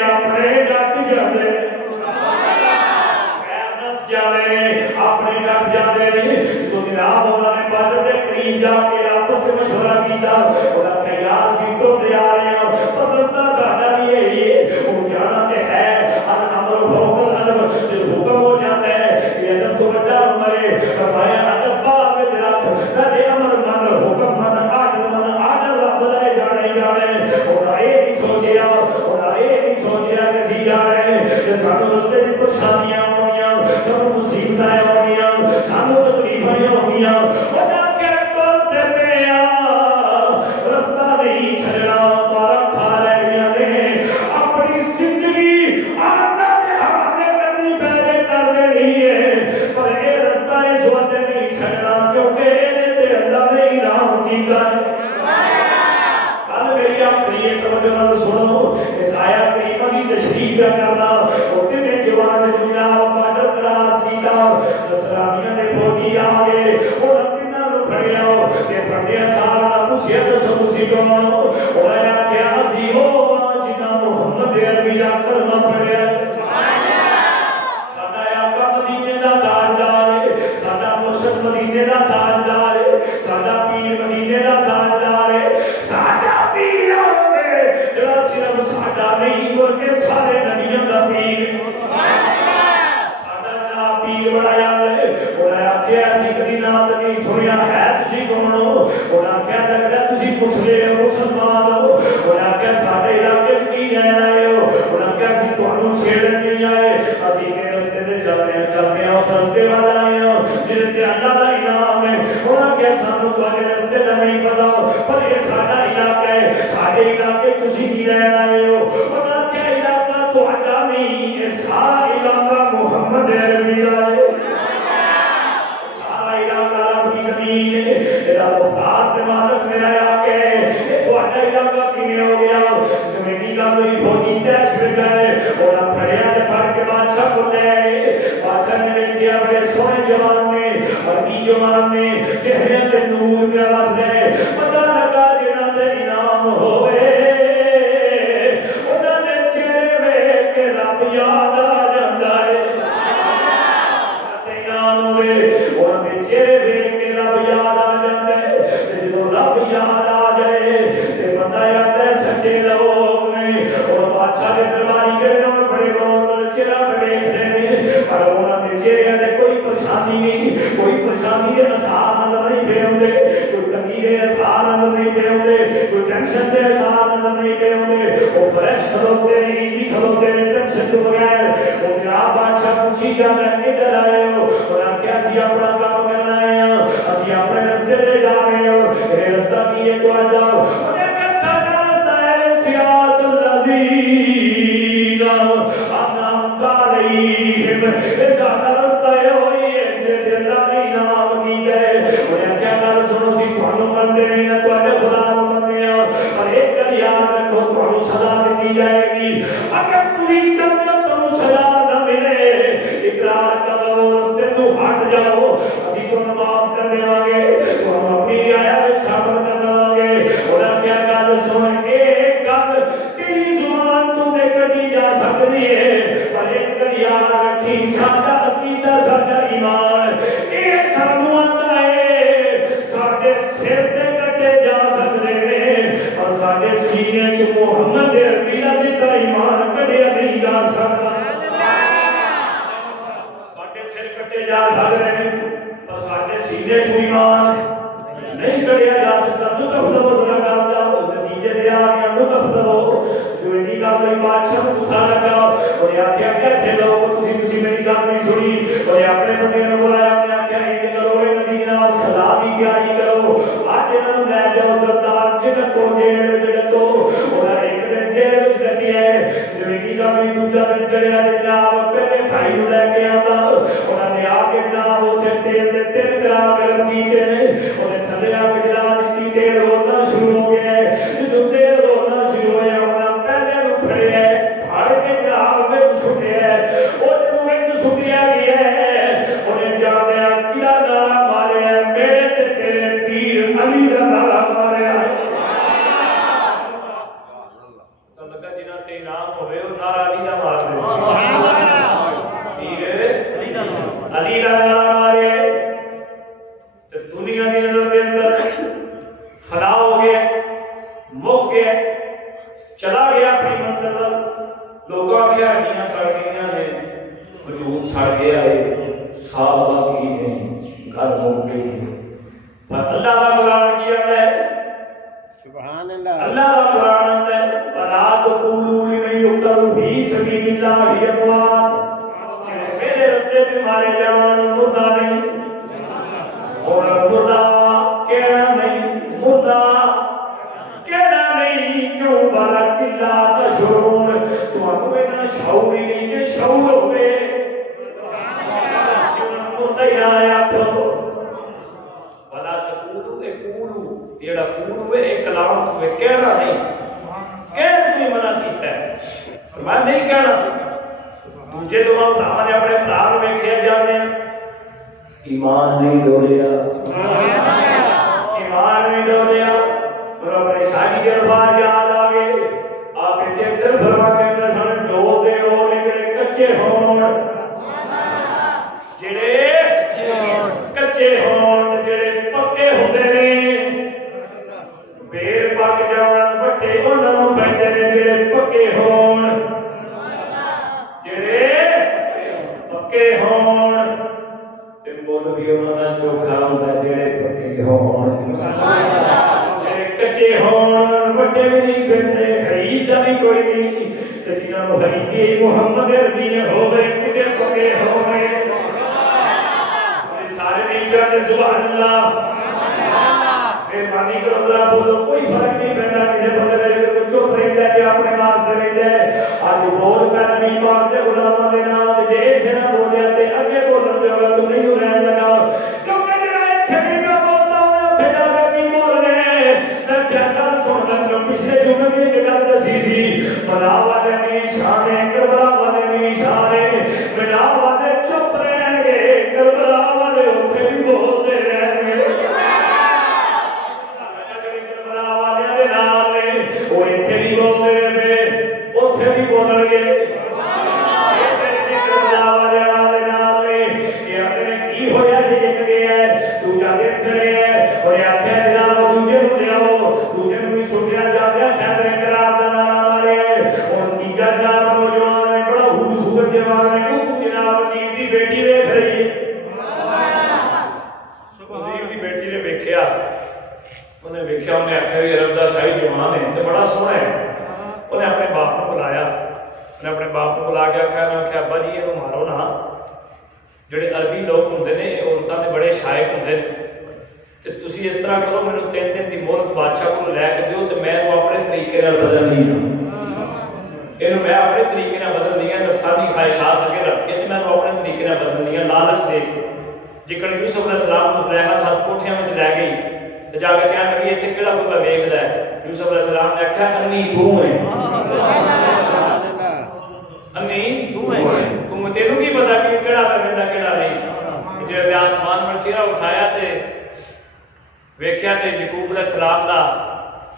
اپنے ڈٹ جانے غیر نس جانے اپنے ڈٹ جانے تو جناب انہوں نے بدر کے قریب جا کے آپس سے مشورہ کیا انہوں نے یار سیٹوں تے آ رہے ہیں پر رستہ ساڈا بھی یہی ہے وہ جانا تے ہے الامر فوق الامر جو حکم ہو جاتا ہے یہ ادب تو بڑا مرے فرمایا ادب باب وچ رکھ تے امر من حکم من آڈر رب دے جانے انہاں اے نہیں سوچیا کہ سی جا رہے ہیں کہ سانو رستے دی پریشانیاں ہونیاں سانو مصیبتاں ہونیاں سانو تکلیفاں ہونیاں انہاں کے بولتے پیا رستہ نہیں چھڑنا مارا کھا لینیاں نے اپنی زندگی آنا دے حوالے کرنی پہلے کر دینی ہے پر اے رستہ اس وقت نہیں چھڑنا کیونکہ اے تے اللہ نے انعام کیتا ہے میری آخری توجہ سنو اس آیت کریمہ کی تشریح پہ کرنا ہوتے نے جوان جناب بارڈر کراس کیتا نصرانیاں نے فوجی آگے اور تینوں نو پھڑیا تے پھڑیا سال نہ پوچھیا تو سب سی کون ہویا کیا اسی او جنہ محمد عربی دا کلمہ پڑھیا ساڈا آقا مدینے دا تاجدار ہے ساڈا مرشد مدینے دا تاجدار ہے ساڈا پیر مدینے دا تاجدار ہے ساڈا پیر ہوے جڑا صرف ساڈا نہیں بلکہ سارے نبیوں دا پیر ساڈا نا پیر بنایا ہے انہاں آکھیا اسی کدی نام نہیں سنیا ہے تسی کون ہو انہاں آکھیا لگدا تسی مسلمان ہو انہاں آکھیا ساڈے علاقے وچ کی رہن آئے ہو انہاں آکھیا اسی تانوں چھیڑن نہیں آئے اسی تے رستے تے چلدے ہیں اس رستے والا آئے ہاں جس تے اللہ دا انعام ہے انہاں آکھیا سانوں تواڈے رستے دا نہیں پتہ پر یہ ساڈا علاقہ ہے ساڈے علاقے تسی کی رہن آئے ہو انہاں آکھیا علاقہ تہاڈا نہیں یہ سارا علاقہ محمد عربی دا ہے سارا علاقہ رب کی زمین ہے میرا مختار تے مالک میرا علاقہ ہے یہ تہاڈا علاقہ کیویں ہو گیا زمینی کا کوئی فوجی دہش وچ آئے انہاں پھڑیا تے پھڑ کے بادشاہ کو لے آئے بادشاہ نے دیکھیا بڑے سونے جوان نے عربی جوان نے چہرے تے نور پہ وس گئے پتہ لگا جنہاں تے انعام ہوئے انہاں نے چہرے ویکھ کے رب یاد آ جاندا ہے تے انعام ہوئے انہاں دے چہرے ویکھ کے رب یاد آ جاندا ہے تے جدوں رب یاد آ جائے تے بندہ یاد ہے سچے لوگ نے اور بادشاہ دے درباری جڑے نے بڑے غور چہرہ ویکھدے نے پر انہاں دے چہرے تے کوئی پریشانی نہیں کوئی پریشانی دے اثار نظر نہیں پے ہوندے کوئی تنگی دے اثار نظر نہیں پے ہوندے کوئی ٹینشن دے اثار نظر نہیں پے ہوندے او فریش کھلوتے ہیں ایزی کھلوتے ہیں ٹینشن تو بغیر او جناب بادشاہ پوچھی جاندا ہے کدھر آئے ہو انہاں کہا اسی اپنا کام کرنا ہے اسی اپنے رستے تے جا رہے ہو اے رستہ کی ہے تہاڈا انہاں کہا ساڈا رستہ ہے صراط الذین انعمت علیہم اے ساڈا رستہ ہے ہوئی ہے جے اللہ نے انعام کیتا ہے انہاں کہا گل سنو سی تھانوں بندے نہیں نہ تہاڈے خدا نوں بندے ہاں پر ایک گل یاد رکھو تھانوں سزا دتی جائے گی اگر تسی چاہتے ہو تانوں سزا نہ ملے اقرار کرو رستے تو ہٹ جاؤ اسی تانوں معاف کر دیں گے تانوں اپنی رعایا وچ شامل کر دیں گے انہاں کیا گل سن ایک گل تیری زبان تو تے کڈی جا سکدی ہے پر ایک گل یاد رکھی ساڈا عقیدہ ساڈا ایمان اے سانوں آندا ہے ساڈے سر تے کٹے جا سکدے نے پر ساڈے سینے چ محمد عربی دا جتنا ایمان کڈیا نہیں جا سکدا ساڈے سر کٹے جا سکدے نے پر ساڈے سینے چ ایمان نہیں کڈیا جا سکدا تو لفظ لگا نتیجے دے آ گیا لطف دو جو انی گل ہوئی بادشاہ کو غصہ لگا اور یہ آخیا کیسے لوگ تسی میری گل نہیں سنی اور یہ اپنے بندے نے بلایا انہیں آخیا یہ کرو اے نبی جناب سزا دی تیاری کرو اج انہاں نوں لے جاؤ سردار جنت کو جیل وچ ڈکو اور ایک دن جیل وچ ڈکی ہے جو انی گل ہوئی دوجا دن چڑھیا جناب پہلے بھائی نوں لے کے آندا انہاں نے آ کے جناب اوتھے تیل دے 3 گرام گرم کیتے نے انہیں تھلے آ کے جلا دیتی تیل ہونا شروع ہو گیا ہے جو تیل ہونا شروع ہوا اپنا پہلے نو کھڑے ہے پھاڑ کے جناب میں سٹیا ہے وہ جدوں میں سٹیا گیا ہے انہیں جانیا کیا نعرہ ماریا ہے میرے تے تیرے پیر علی دا نعرہ ماریا ہے تو لگا جنہاں تے انعام ہوئے وہ نعرہ علی دا مار رہے علی کا نام آئے تو دنیا کی نظر کے اندر فنا ہو گیا مک گیا چلا گیا اپنی منزل لوگوں کیا ہڈیاں سڑ گئی نے وجود سڑ گیا ہے صاحب باقی نہیں گھر مک گئی پر اللہ کا قرآن کیا ہے سبحان اللہ اللہ کا قرآن ہے بلا تقولوا لمن يقتل في سبيل الله اموات میرے رستے سے مارے جان مردہ نہیں اور مردہ کہنا نہیں مردہ کہنا نہیں کیوں بالا کلا تشعرون تمہاروں میں نہ شعور ہی نہیں کہ شعور ہوئے مردہ ہی آیا تو بلا تقولو اے قولو یہ قولو ہے ایک کلام تمہیں کہنا نہیں کہنا تمہیں منع کیتا ہے میں نہیں کہنا دوجے تو ہم بھراواں نے اپنے بھرا نوں ویکھیا جاندے ایمان نہیں ڈولیا ایمان نہیں ڈولیا اور اپنے شاہی کے الفاظ یاد آ گئے آپ ایک اکثر فرماتے ہیں سن ڈول دے ہو جڑے کچے ہون جڑے پکے ہوندے نے بیر پک جان بٹے انہاں نوں پیندے نے جڑے پکے ہون پکے ہون تے بول بھی انہاں دا چوکھا ہوندا جڑے پکے ہون جڑے کچے ہون بڑے بھی نہیں پیندے خرید دا بھی کوئی نہیں تے جنہاں نوں خریدی محمد عربی نے ہوے کتے پکے ہوے سارے نہیں کہتے سبحان اللہ مہربانی کرو ذرا بولو کوئی فرق نہیں پڑتا کسی بندے نے جو چپ رہتا ہے کہ اپنے واسطے رہتا ہے اج بول پہ نبی پاک دے غلاماں دے نام جے ایتھے نہ بولیا تے اگے بولن دے ہوگا تم نہیں رہن لگا کیونکہ جڑا ایتھے بھی نہ بولتا ہوے اوتھے جا کے کی بولنے تے کیا گل سن لو پچھلے جمعے میں ایک گل دسی سی بنا والے دی شان ہے کربلا والے دی شان ہے بنا والے چپ رہن گے کربلا والے اوتھے بھی بولتے رہن گے وہ اتنے بھی بولتے رہے اتنے بھی بولن گے کی ہوا جی جت گیا ہے دوجا دن چلے ہے اور آخیا جناب دوجے کو لیاؤ دوجے کو بھی سٹیا جاتا ہے کرار کا نعرہ مارے اور تیجا جناب نوجوان ہے بڑا خوبصورت جوان ہے وہ جناب وزیر کی بیٹی ویکھ رہی ہے وزیر کی بیٹی نے ویکھیا انہیں ویکھیا انہیں آخیا بھی عرب دا شاہی جوان ہے تو بڑا سونا ہے انہیں اپنے باپ کو بلایا انہیں اپنے باپ کو بلا کے آخیا ابا جی یہ مارو نا جڑے عربی لوگ ہوندے نے عورتاں دے بڑے شائق ہوندے تے تسی اس طرح کرو مینوں 3 دن دی مہلت بادشاہ کو لے کے دیو تے میں اپنے طریقے نال بدل نہیں اینو میں اپنے طریقے نال بدل نہیں نفسانی خواہشات اگے رکھ کے تے میں اپنے طریقے نال بدل نہیں لالچ دے کے جکن یوسف علیہ السلام کو لے کے 7 کوٹھیاں وچ لے گئی تے جا کے کہن لگی ایتھے کیڑا کوئی ویکھدا ہے یوسف علیہ السلام نے آکھیا انی تو ہے انی تو ہے تم تینوں کی پتہ کہ کیڑا ویکھدا کیڑا نہیں جے آسمان پر چہرہ اٹھایا تے ویکھیا تے یعقوب علیہ السلام دا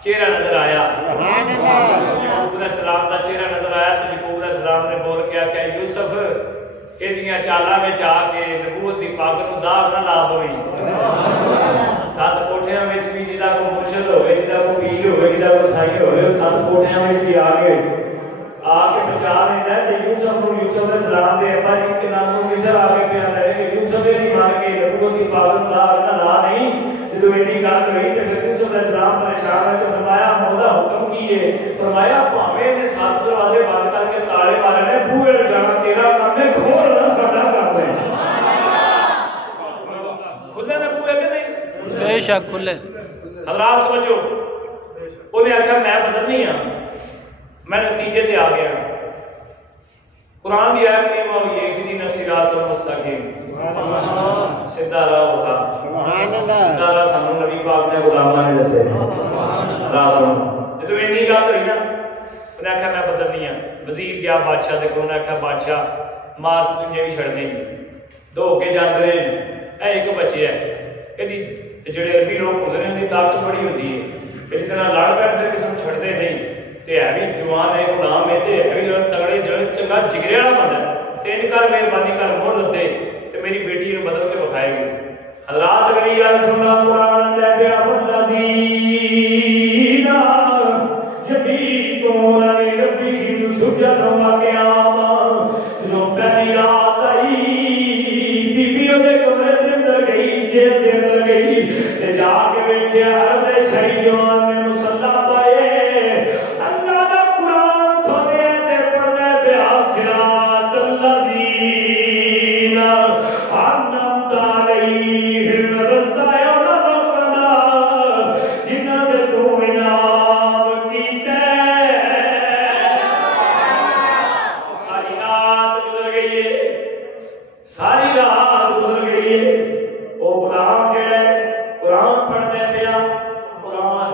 چہرہ نظر آیا یعقوب علیہ السلام دا چہرہ نظر آیا تے یعقوب علیہ السلام نے بول کے آکھیا یوسف ایدیاں چالاں وچ آ کے نبوت دی پاگ نوں داغ نہ لا پویں 7 کوٹھیاں وچ بھی جدا کو مرشد ہوے جدا کو پیر ہوے جدا کو سائی ہوے 7 کوٹھیاں وچ بھی آ کے بچا لیندا ہے تے یوسف علیہ السلام دے ابا جی کے نام مصر آ کے بیان کرے کہ یوسف نے مان کے نبوت دی پاگ نوں داغ نہ لا نہیں جدوں ایڈی گل ہوئی تے پھر یوسف علیہ السلام پریشان ہوئے تے فرمایا مولا حکم کی ہے فرمایا بھاویں نے 7 دروازے بند کر کے تالے مارے نے بوئے جانا تیرا کام ہے کھول نہ ساڈا کر دے کھلے نہ بوئے کہ نہیں بے شک کھلے حضرات توجہ انہیں آخیا میں بدلنی ہاں میں نتیجے تے آ گیا قرآن کی آیت کریمہ یہ اہدنا الصراط المستقیم سیدھا راہ بتا سبحان اللہ سیدھا راہ سانو نبی پاک نے غلاماں نے دسے راہ سن جدوں اینی گل ہوئی نا انہیں آخیا میں بدلنی ہاں وزیر گیا بادشاہ دے کول آخیا بادشاہ مار تجھے بھی چھڑنے دو کے جاندے اے ایک بچے ہے کہ جڑے عربی لوگ ہوندے نے ان دی طاقت بڑی ہوندی ہے اس طرح لڑ بیٹھتے کسی نوں چھڑدے نہیں تے ہے بھی جوان ہے غلام ہے تے ہے بھی تگڑے چنگا جگرے والا بندہ ہے تین کر مہربانی کر مہر لدے تے میری بیٹی نوں بدل کے بکھائے گی حضرات اگلی گل سننا قرآن دے پیا والذین یبیتون لربہم سجدا وقیاما جدوں پہلی رات آئی بی بی دے کمرے دے اندر گئی جیل دے اندر گئی تے جا کے ویکھیا عرب دے شہید جوان نے مصلا پائے اللہ دا قرآن کھولے تے پڑھدے پیا صراط الذین انعمت علیہم رستہ انہاں لوکاں دا جنہاں دے تو انعام کیتے ساری رات گزر گئی ہے ساری رات گزر گئی ہے او غلام جڑا قرآن پڑھدے پیا قرآن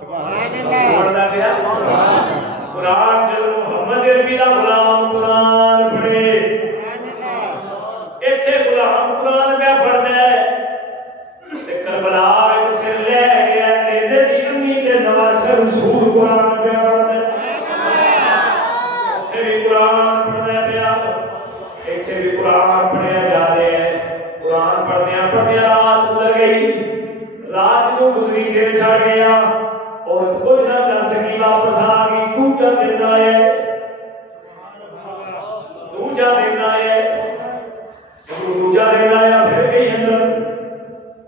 سبحان اللہ پڑھدا پیا قرآن جو محمد عربی دا غلام قرآن پڑھے ایتھے غلام قرآن پہ پڑھدا ہے تے کربلا وچ سر لے گیا نیزے دی امی تے نواز رسول قرآن پہ پڑھدا ہے ایتھے بھی قرآن پڑھدا پیا ایتھے بھی قرآن پڑھیا جا رہے ہیں قرآن پڑھدیاں پڑھدیاں رات گزر گئی رات کو گزری دیر چڑھ گیا اور کچھ نہ کر سکی واپس آ گئی دوجا دن آئے دوجا دن آئے دوجا دن آیا پھر گئی اندر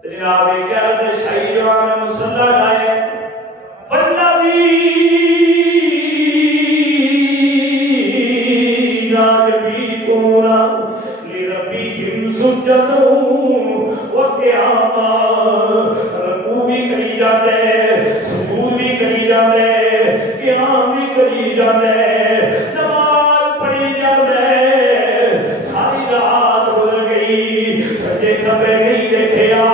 جناب کیا شاہی جوان نے مصلا لائے والذین یبیتون لربہم سجدا وقیاما رکوع بھی کری جاتے سجود بھی کری جاتے قیام بھی کری جاتے نماز پڑھی جاتے ساری رات گزر گئی سجے کھبے نہیں دیکھیا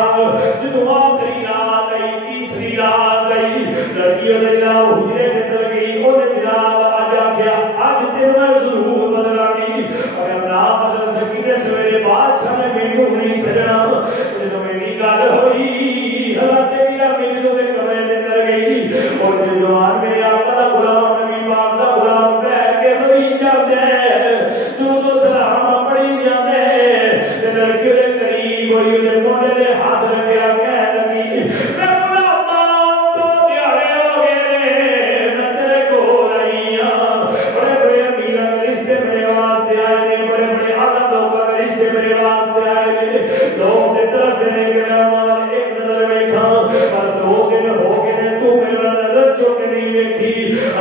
جدوں آخری رات آئی تیسری رات آئی لڑکی نے جناب حجرے کے اندر گئی انہیں جناب آج آخیا اج تین میں ضرور بدلا گی اگر نہ بدل سکی تے سویرے بادشاہ نے مینوں نہیں چھڈنا جدوں میری گل ہوئی حضرت میرا جدوں دے کمرے دے اندر گئی اور جوان میرے آقا دا غلام نبی پاک دا غلام بیٹھ کے روئی جاندے درود و سلام پڑھی جاندے تے لڑکی دے قریب ہوئی تے موڈے دے ہاتھ رکھیا کہہ لگی میں غلاما تو دیاڑے ہو گئے میں تیرے کول آئی ہاں بڑے بڑے امیراں دے رشتے میرے واسطے آئے نے بڑے بڑے آقا لوکاں دے رشتے میرے واسطے آئے نے لوگ تے ترسدے نے کہ میں ایک نظر ویکھاں پر 2 دن ہو گئے نے تو میرا نظر چوک نہیں ویکھی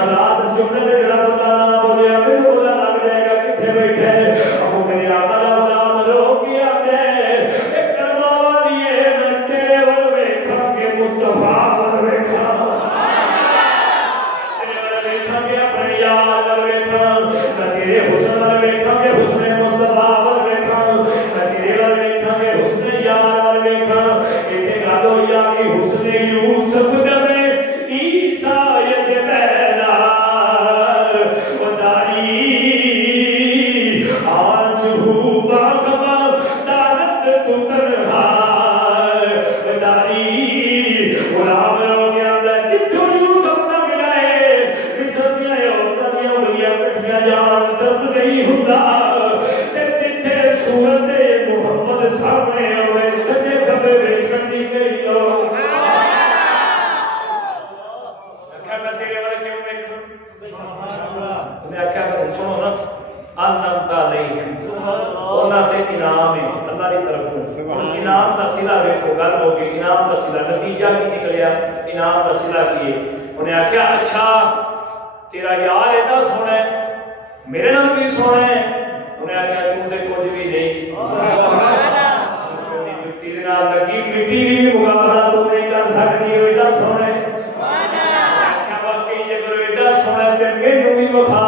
رات جملے دے جڑا پتہ نہ بولیا مینوں پتہ لگ جائے گا کتھے بیٹھے اب میرے آقا دا غلام رو کے آتے اے کرما والیے میں تیرے ول ویکھاں کہ مصطفیٰ ول ویکھاں تیرے ول ویکھاں کہ اپنے یار ول ویکھاں میں تیرے حسن ول ویکھاں کہ حسن مصطفیٰ ول ویکھاں میں تیرے ول ویکھاں کہ حسن یار ول ویکھاں ایتھے گل ہوئی آ کہ حسن یوسف دے عیسیٰ یت پہلا وداری آج ہو باخبا دارت تو تنہا وداری غلام ہو گیا جتھوں یوسف نہ ملائے مصر دیاں عورتاں دیاں انگلیاں کٹھیاں جان درد نہیں ہوندا تے جتھے صورت محمد سامنے آوے سجے کھبے ویکھن دی کئی لوگ سنو نا انعمت علیہم انہاں تے انعام ہے اللہ دی طرف انعام دا صلہ ویکھو گل ہو گئی انعام دا صلہ نتیجہ کی نکلیا انعام دا صلہ کی ہے انہیں آکھیا اچھا تیرا یار ایڈا سونا ہے میرے نال بھی سونا ہے انہیں آکھیا تو تے کچھ بھی نہیں جُتی دے نال لگی مٹی دی بھی مقابلہ تو نہیں کر سکدی ایڈا سونا ہے سونا تے مینوں بھی وکھا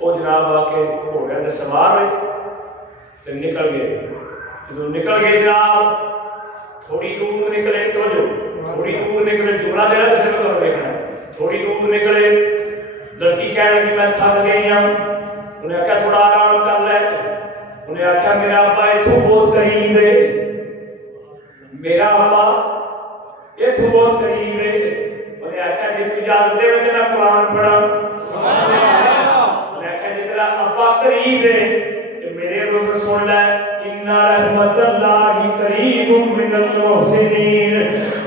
وہ جناب آ کے گھوڑے سے سوار ہوئے تو نکل گئے. جب نکل گئے جناب تھوڑی دور نکلے تو جو تھوڑی دور نکلے جملہ دے رہا تو پھر دیکھنا تھوڑی دور نکلے لڑکی کہنے لگی میں تھک گئی ہوں. انہیں آخیا تھوڑا آرام کر لے. انہیں آخیا میرا ابا اتوں بہت قریب ہے میرا ابا اتوں بہت قریب ہے. انہیں آخیا جی اجازت دے میں قرآن پڑھا. انہیں آخیا جی تیرا ابا قریب ہے کہ میرے روز سن لے ان رحمت اللہ قریب من المحسنین.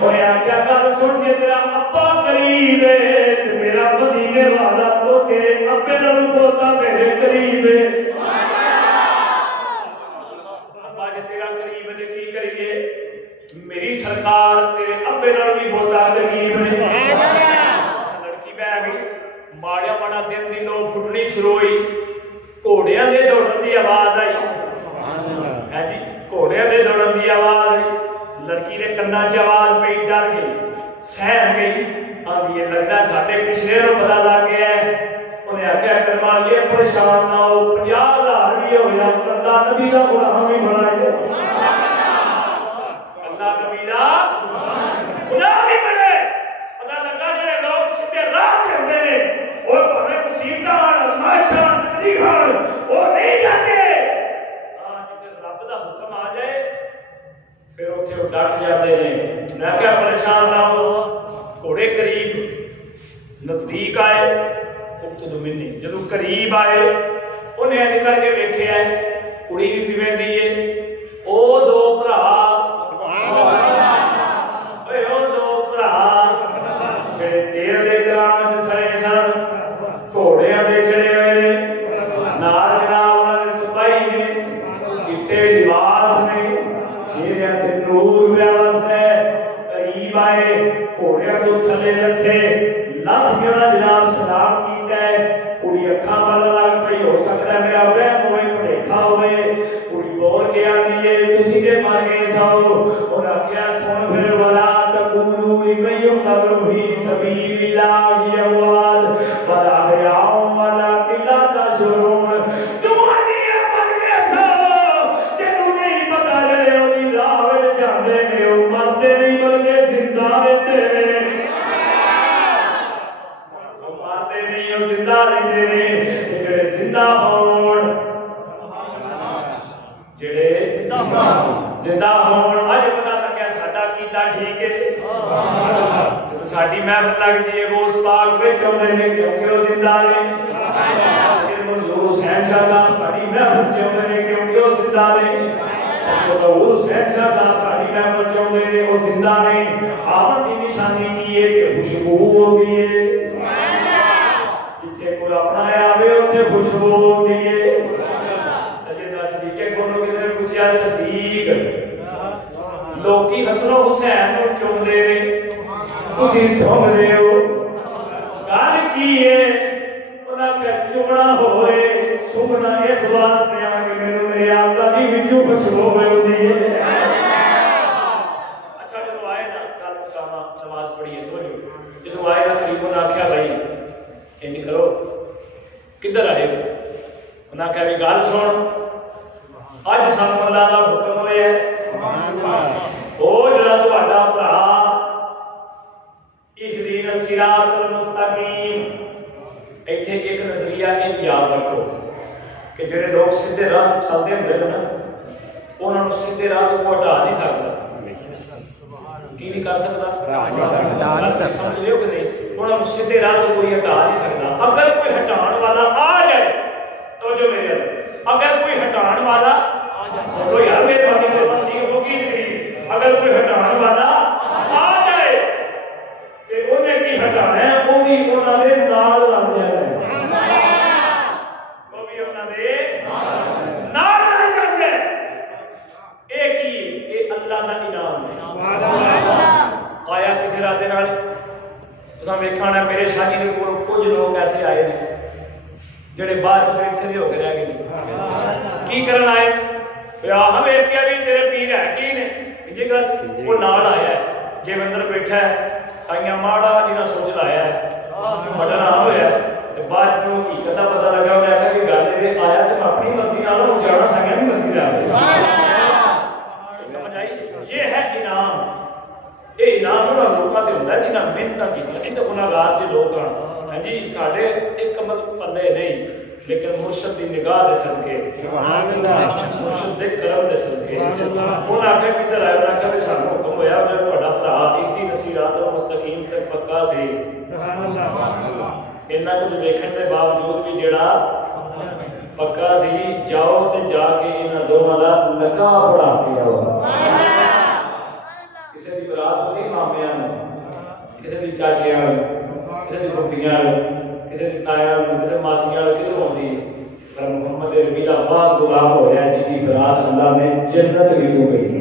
انہیں آخیا گل سن کے تیرا ابا قریب ہے تو میرا مدینے والا تو تیرے ابے نال بہتا میرے قریب ہے. ابا جی تیرا قریب ہے کی کریے میری سرکار تیرے ابے نال بھی بہتا قریب ہے. لڑکی بہ گئی ماڑیا ماڑا دن دی لو پھٹنی شروع ہوئی. گھوڑیاں دے دوڑن دی آواز آئی ہے جی گھوڑیاں دے دوڑن دی آواز آئی. لڑکی دے کنا چ آواز پئی ڈر گئی سہم گئی. آدھی یہ لگتا ہے ساڈے پچھلے نوں پتہ لگ گیا ہے. انہیں آخیا کرمالیے پریشان نہ ہو 50,000 بھی ہو یا اللہ نبی دا غلام بھی بنائے اللہ نبی دا غلام بھی بنے. پتہ لگا جڑے لوگ سیدھے راہ تے ہوندے نے اور بھاویں مصیبتاں آزمائشاں تکلیفاں وہ نہیں جاتے. ہاں جتے رب دا حکم آ جائے پھر اتنے وہ ڈٹ جاتے ہیں. میں کیا پریشان نہ ہو. گھوڑے قریب نزدیک آئے جب قریب آئے انہیں اج کر کے ویکھیا کڑی بھی پیویں دی ہے. او دو بھرا جڑے تیل دے دوران سڑے سن گھوڑیاں دے چڑے ہوئے نال جناب انہاں دے سپاہی نے چٹے لباس نے چہرے تے نور پیا وسدا قریب آئے گھوڑیاں تو تھلے لتھے لت کے انہاں جناب سلام کیتا ہے. کڑی اکھاں بل لگ پئی ہو سکتا ہے میرا وہم ہوئے بھلیکھا ہوئے. کڑی بول کے آندی ہے تسی تے مر گئے سو. انہاں آکھیا سن پھر ولا تقولوا لمن يقتل في سبيل الله اموات بل احياء ولكن لا تشعرون. زندہ ہون اج پتہ لگا ساڈا کیتا ٹھیک ہے. ساڈی محفل لگتی ہے وہ اس پاک وچ آندے نے کیونکہ وہ زندہ نے. منظور حسین شاہ صاحب ساڈی محفل چ آندے نے کیونکہ وہ زندہ نے. منظور حسین شاہ صاحب ساڈی محفل چ آندے نے وہ زندہ نے. آمد کی نشانی کی ہے کہ خوشبو ہوندی ہے. جتھے کوئی اپنا آوے اوتھے خوشبو ہوندی ہے. سیدنا صدیق کو کسی نے پوچھا صدیق لوکی حسن و حسین نو چومدے نے تسی سن رہے ہو گل کی ہے. انہاں کہ چومنا ہوئے سننا اس واسطے آ کہ مینوں میرے آقا دی وچوں خوشبو ہوندی ہے. اچھا جدوں آئے نا کل کاما نماز پڑھی ہے تو جدوں آئے نا قریب انہاں آکھیا بھائی انج کرو کدھر آئے ہو. انہاں آکھیا بھی گل سن اج سانوں اللہ دا حکم ہویا ہے او جڑا تہاڈا بھرا اهدنا الصراط المستقیم. ایتھے ایک نظریہ یہ یاد رکھو کہ جڑے لوگ سیدھے راہ چلتے ہوندے نا انہاں نوں سیدھے راہ تو ہٹا نہیں سکدا. کی نہیں کر سکدا ہٹا نہیں سکدا. سمجھ لیو کہ نہیں انہاں نوں سیدھے راہ تو کوئی ہٹا نہیں سکدا. اگر کوئی ہٹان والا آ جائے تو جو میرے اگر کوئی ہٹان والا تو یار میرے باتیں تو ٹھیک ہوگی نہیں. اگر کوئی ہٹان والا آ جائے تے انہیں کی ہٹانا ہے وہ بھی انہاں دے نال لگ جانا ہے. وہ بھی انہاں دے نال لگ جانا ہے. اے کی اے اللہ دا انعام ہے. سبحان اللہ. آیا کسی رات دے نال تساں ویکھنا میرے شاہ جی دے کول کچھ لوگ ایسے آئے نے جڑے بعد میں اتنے ہو کے رہ گئے. کی کرن آئے ہم ایک کیا بھی تیرے پیر ہے کی نے جی گل وہ نال آیا ہے جی اندر بیٹھا ہے سائیاں ماڑا جنہیں سوچ لایا ہے بڑا نہ ہوا ہے بعد میں وہ حقیقت کا پتا لگا انہیں بنایا تو اپنی مرضی نہ جانا سکیا نہیں مرضی جا سمجھ آئی؟ یہ ہے انعام. یہ انعام انہوں لوگوں سے ہوتا ہے جنہیں محنت کی. اسی تو گناہگار جو لوگ ہیں ہاں جی سارے ایک عمل پلے نہیں لیکن مرشد کی نگاہ دے صدقے مرشد دے کرم دے صدقے انہوں نے آخیا کدھر آئے انہوں نے آخیا سانو حکم ہوا جب تھوڑا بھرا اہدی نصیحت مستقیم تے پکا سی اتنا کچھ ویکھن کے باوجود بھی جڑا پکا سی جاؤ تے جا کے انہاں دونوں دا نکاح پڑھا کے آؤ. کسی دی برات ہوندی مامیاں نوں کسی دی چاچیاں نوں کسی دی پھپھیاں نوں کسی دی تایاں نوں کسی ماسیاں نوں کدھر ہوندی پر محمد ربی دا بعد غلام ہویا جی دی برات اللہ نے جنت وچوں بھیجی.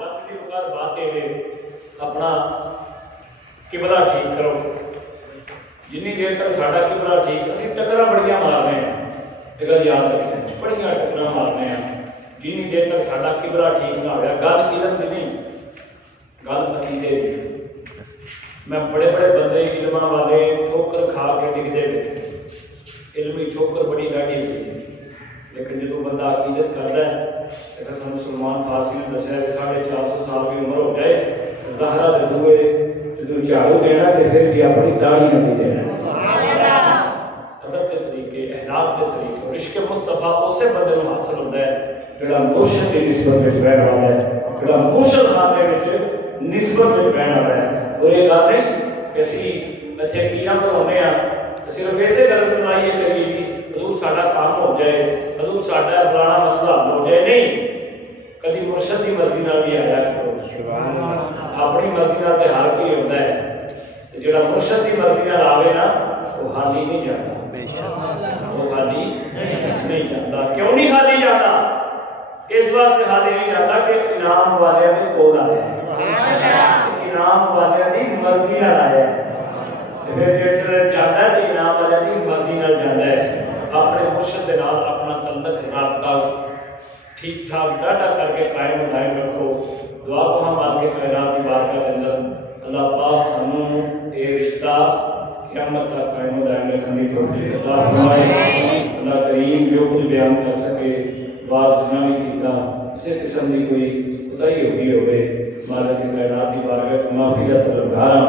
وقت کی اوقات باتیں اپنا قبلہ ٹھیک کرو. جنی دیر تک ساڈا قبلہ ٹھیک اسی ٹکرا بڑیاں مارنے ہیں یہ گل یاد رکھیں بڑیاں ٹکرا مارنے ہیں جنی دیر تک ساڈا قبلہ ٹھیک نہ ہوا. گل علم دی نہیں گل عقیدے دی. میں بڑے بڑے بندے علم والے ٹھوکر کھا کے ڈگتے دیکھے. علمی ٹھوکر بڑی ڈاڈی ہوئی لیکن جب بندہ عقیدت کرتا ہے اگر سلمان فارسی نے دسیا کہ 450 سال کی عمر ہو جائے زہرا دے دوئے تو جھاڑو دینا کہ پھر بھی اپنی داڑھی نہ بھی دینا. ادب کے طریقے احناف کے طریقے اور عشق مصطفیٰ اسے بندے کو حاصل ہوتا ہے جڑا مرشد کی نسبت میں رہن والا ہے جڑا مرشد خانے میں نسبت میں رہن والا ہے. اور یہ گل نہیں کہ اسی اتنے پیاں کرانے ہیں صرف ایسے غرض بنائیے کریے کہ حضور ساڈا کام ہو جائے حضور ساڈا فلانا مسئلہ ہو جائے. نہیں کبھی مرشد کی مرضی نال بھی آیا کرو اپنی مرضی نال تے ہر کوئی ہوتا ہے جڑا مرشد کی مرضی نال آوے نا وہ خالی نہیں جاتا. وہ خالی نہیں جاتا. کیوں نہیں خالی جاتا؟ اس واسطے خالی نہیں جاتا کہ انعام والے کے کول آیا انعام والے کی مرضی نال آیا. پھر جس جاتا ہے کہ انعام والے کی مرضی نال جاتا ہے. اپنے مرشد کے نال اپنا تعلق رابطہ ٹھیک ٹھاک ڈاٹا کر کے قائم و دائم رکھو. دعا کو ہم آپ کے خیرات کی بارگاہ کے اندر اللہ پاک سانوں یہ رشتہ قیامت تک قائم و دائم رکھنے کی توفیق عطا فرمائے. اللہ کریم جو کچھ بیان کر سکے بعض نہ بھی کیتا کسی قسم کی کوئی کوتاہی ہوئی ہوئے مالک کی خیرات کی بارگاہ میں معافی کا طلبگار ہاں.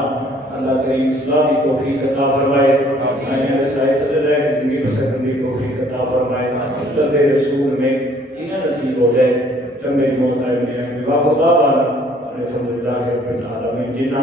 اللہ کریم اصلاح کی توفیق عطا فرمائے. سائیں رسائے صدر ہے کہ زندگی بسر کرنے کی توفیق عطا فرمائے. اللہ رسول میں یہ نصیب ہو جائے جب میری موت آئے میرے واقعہ الحمدللہ رب العالمین جنہ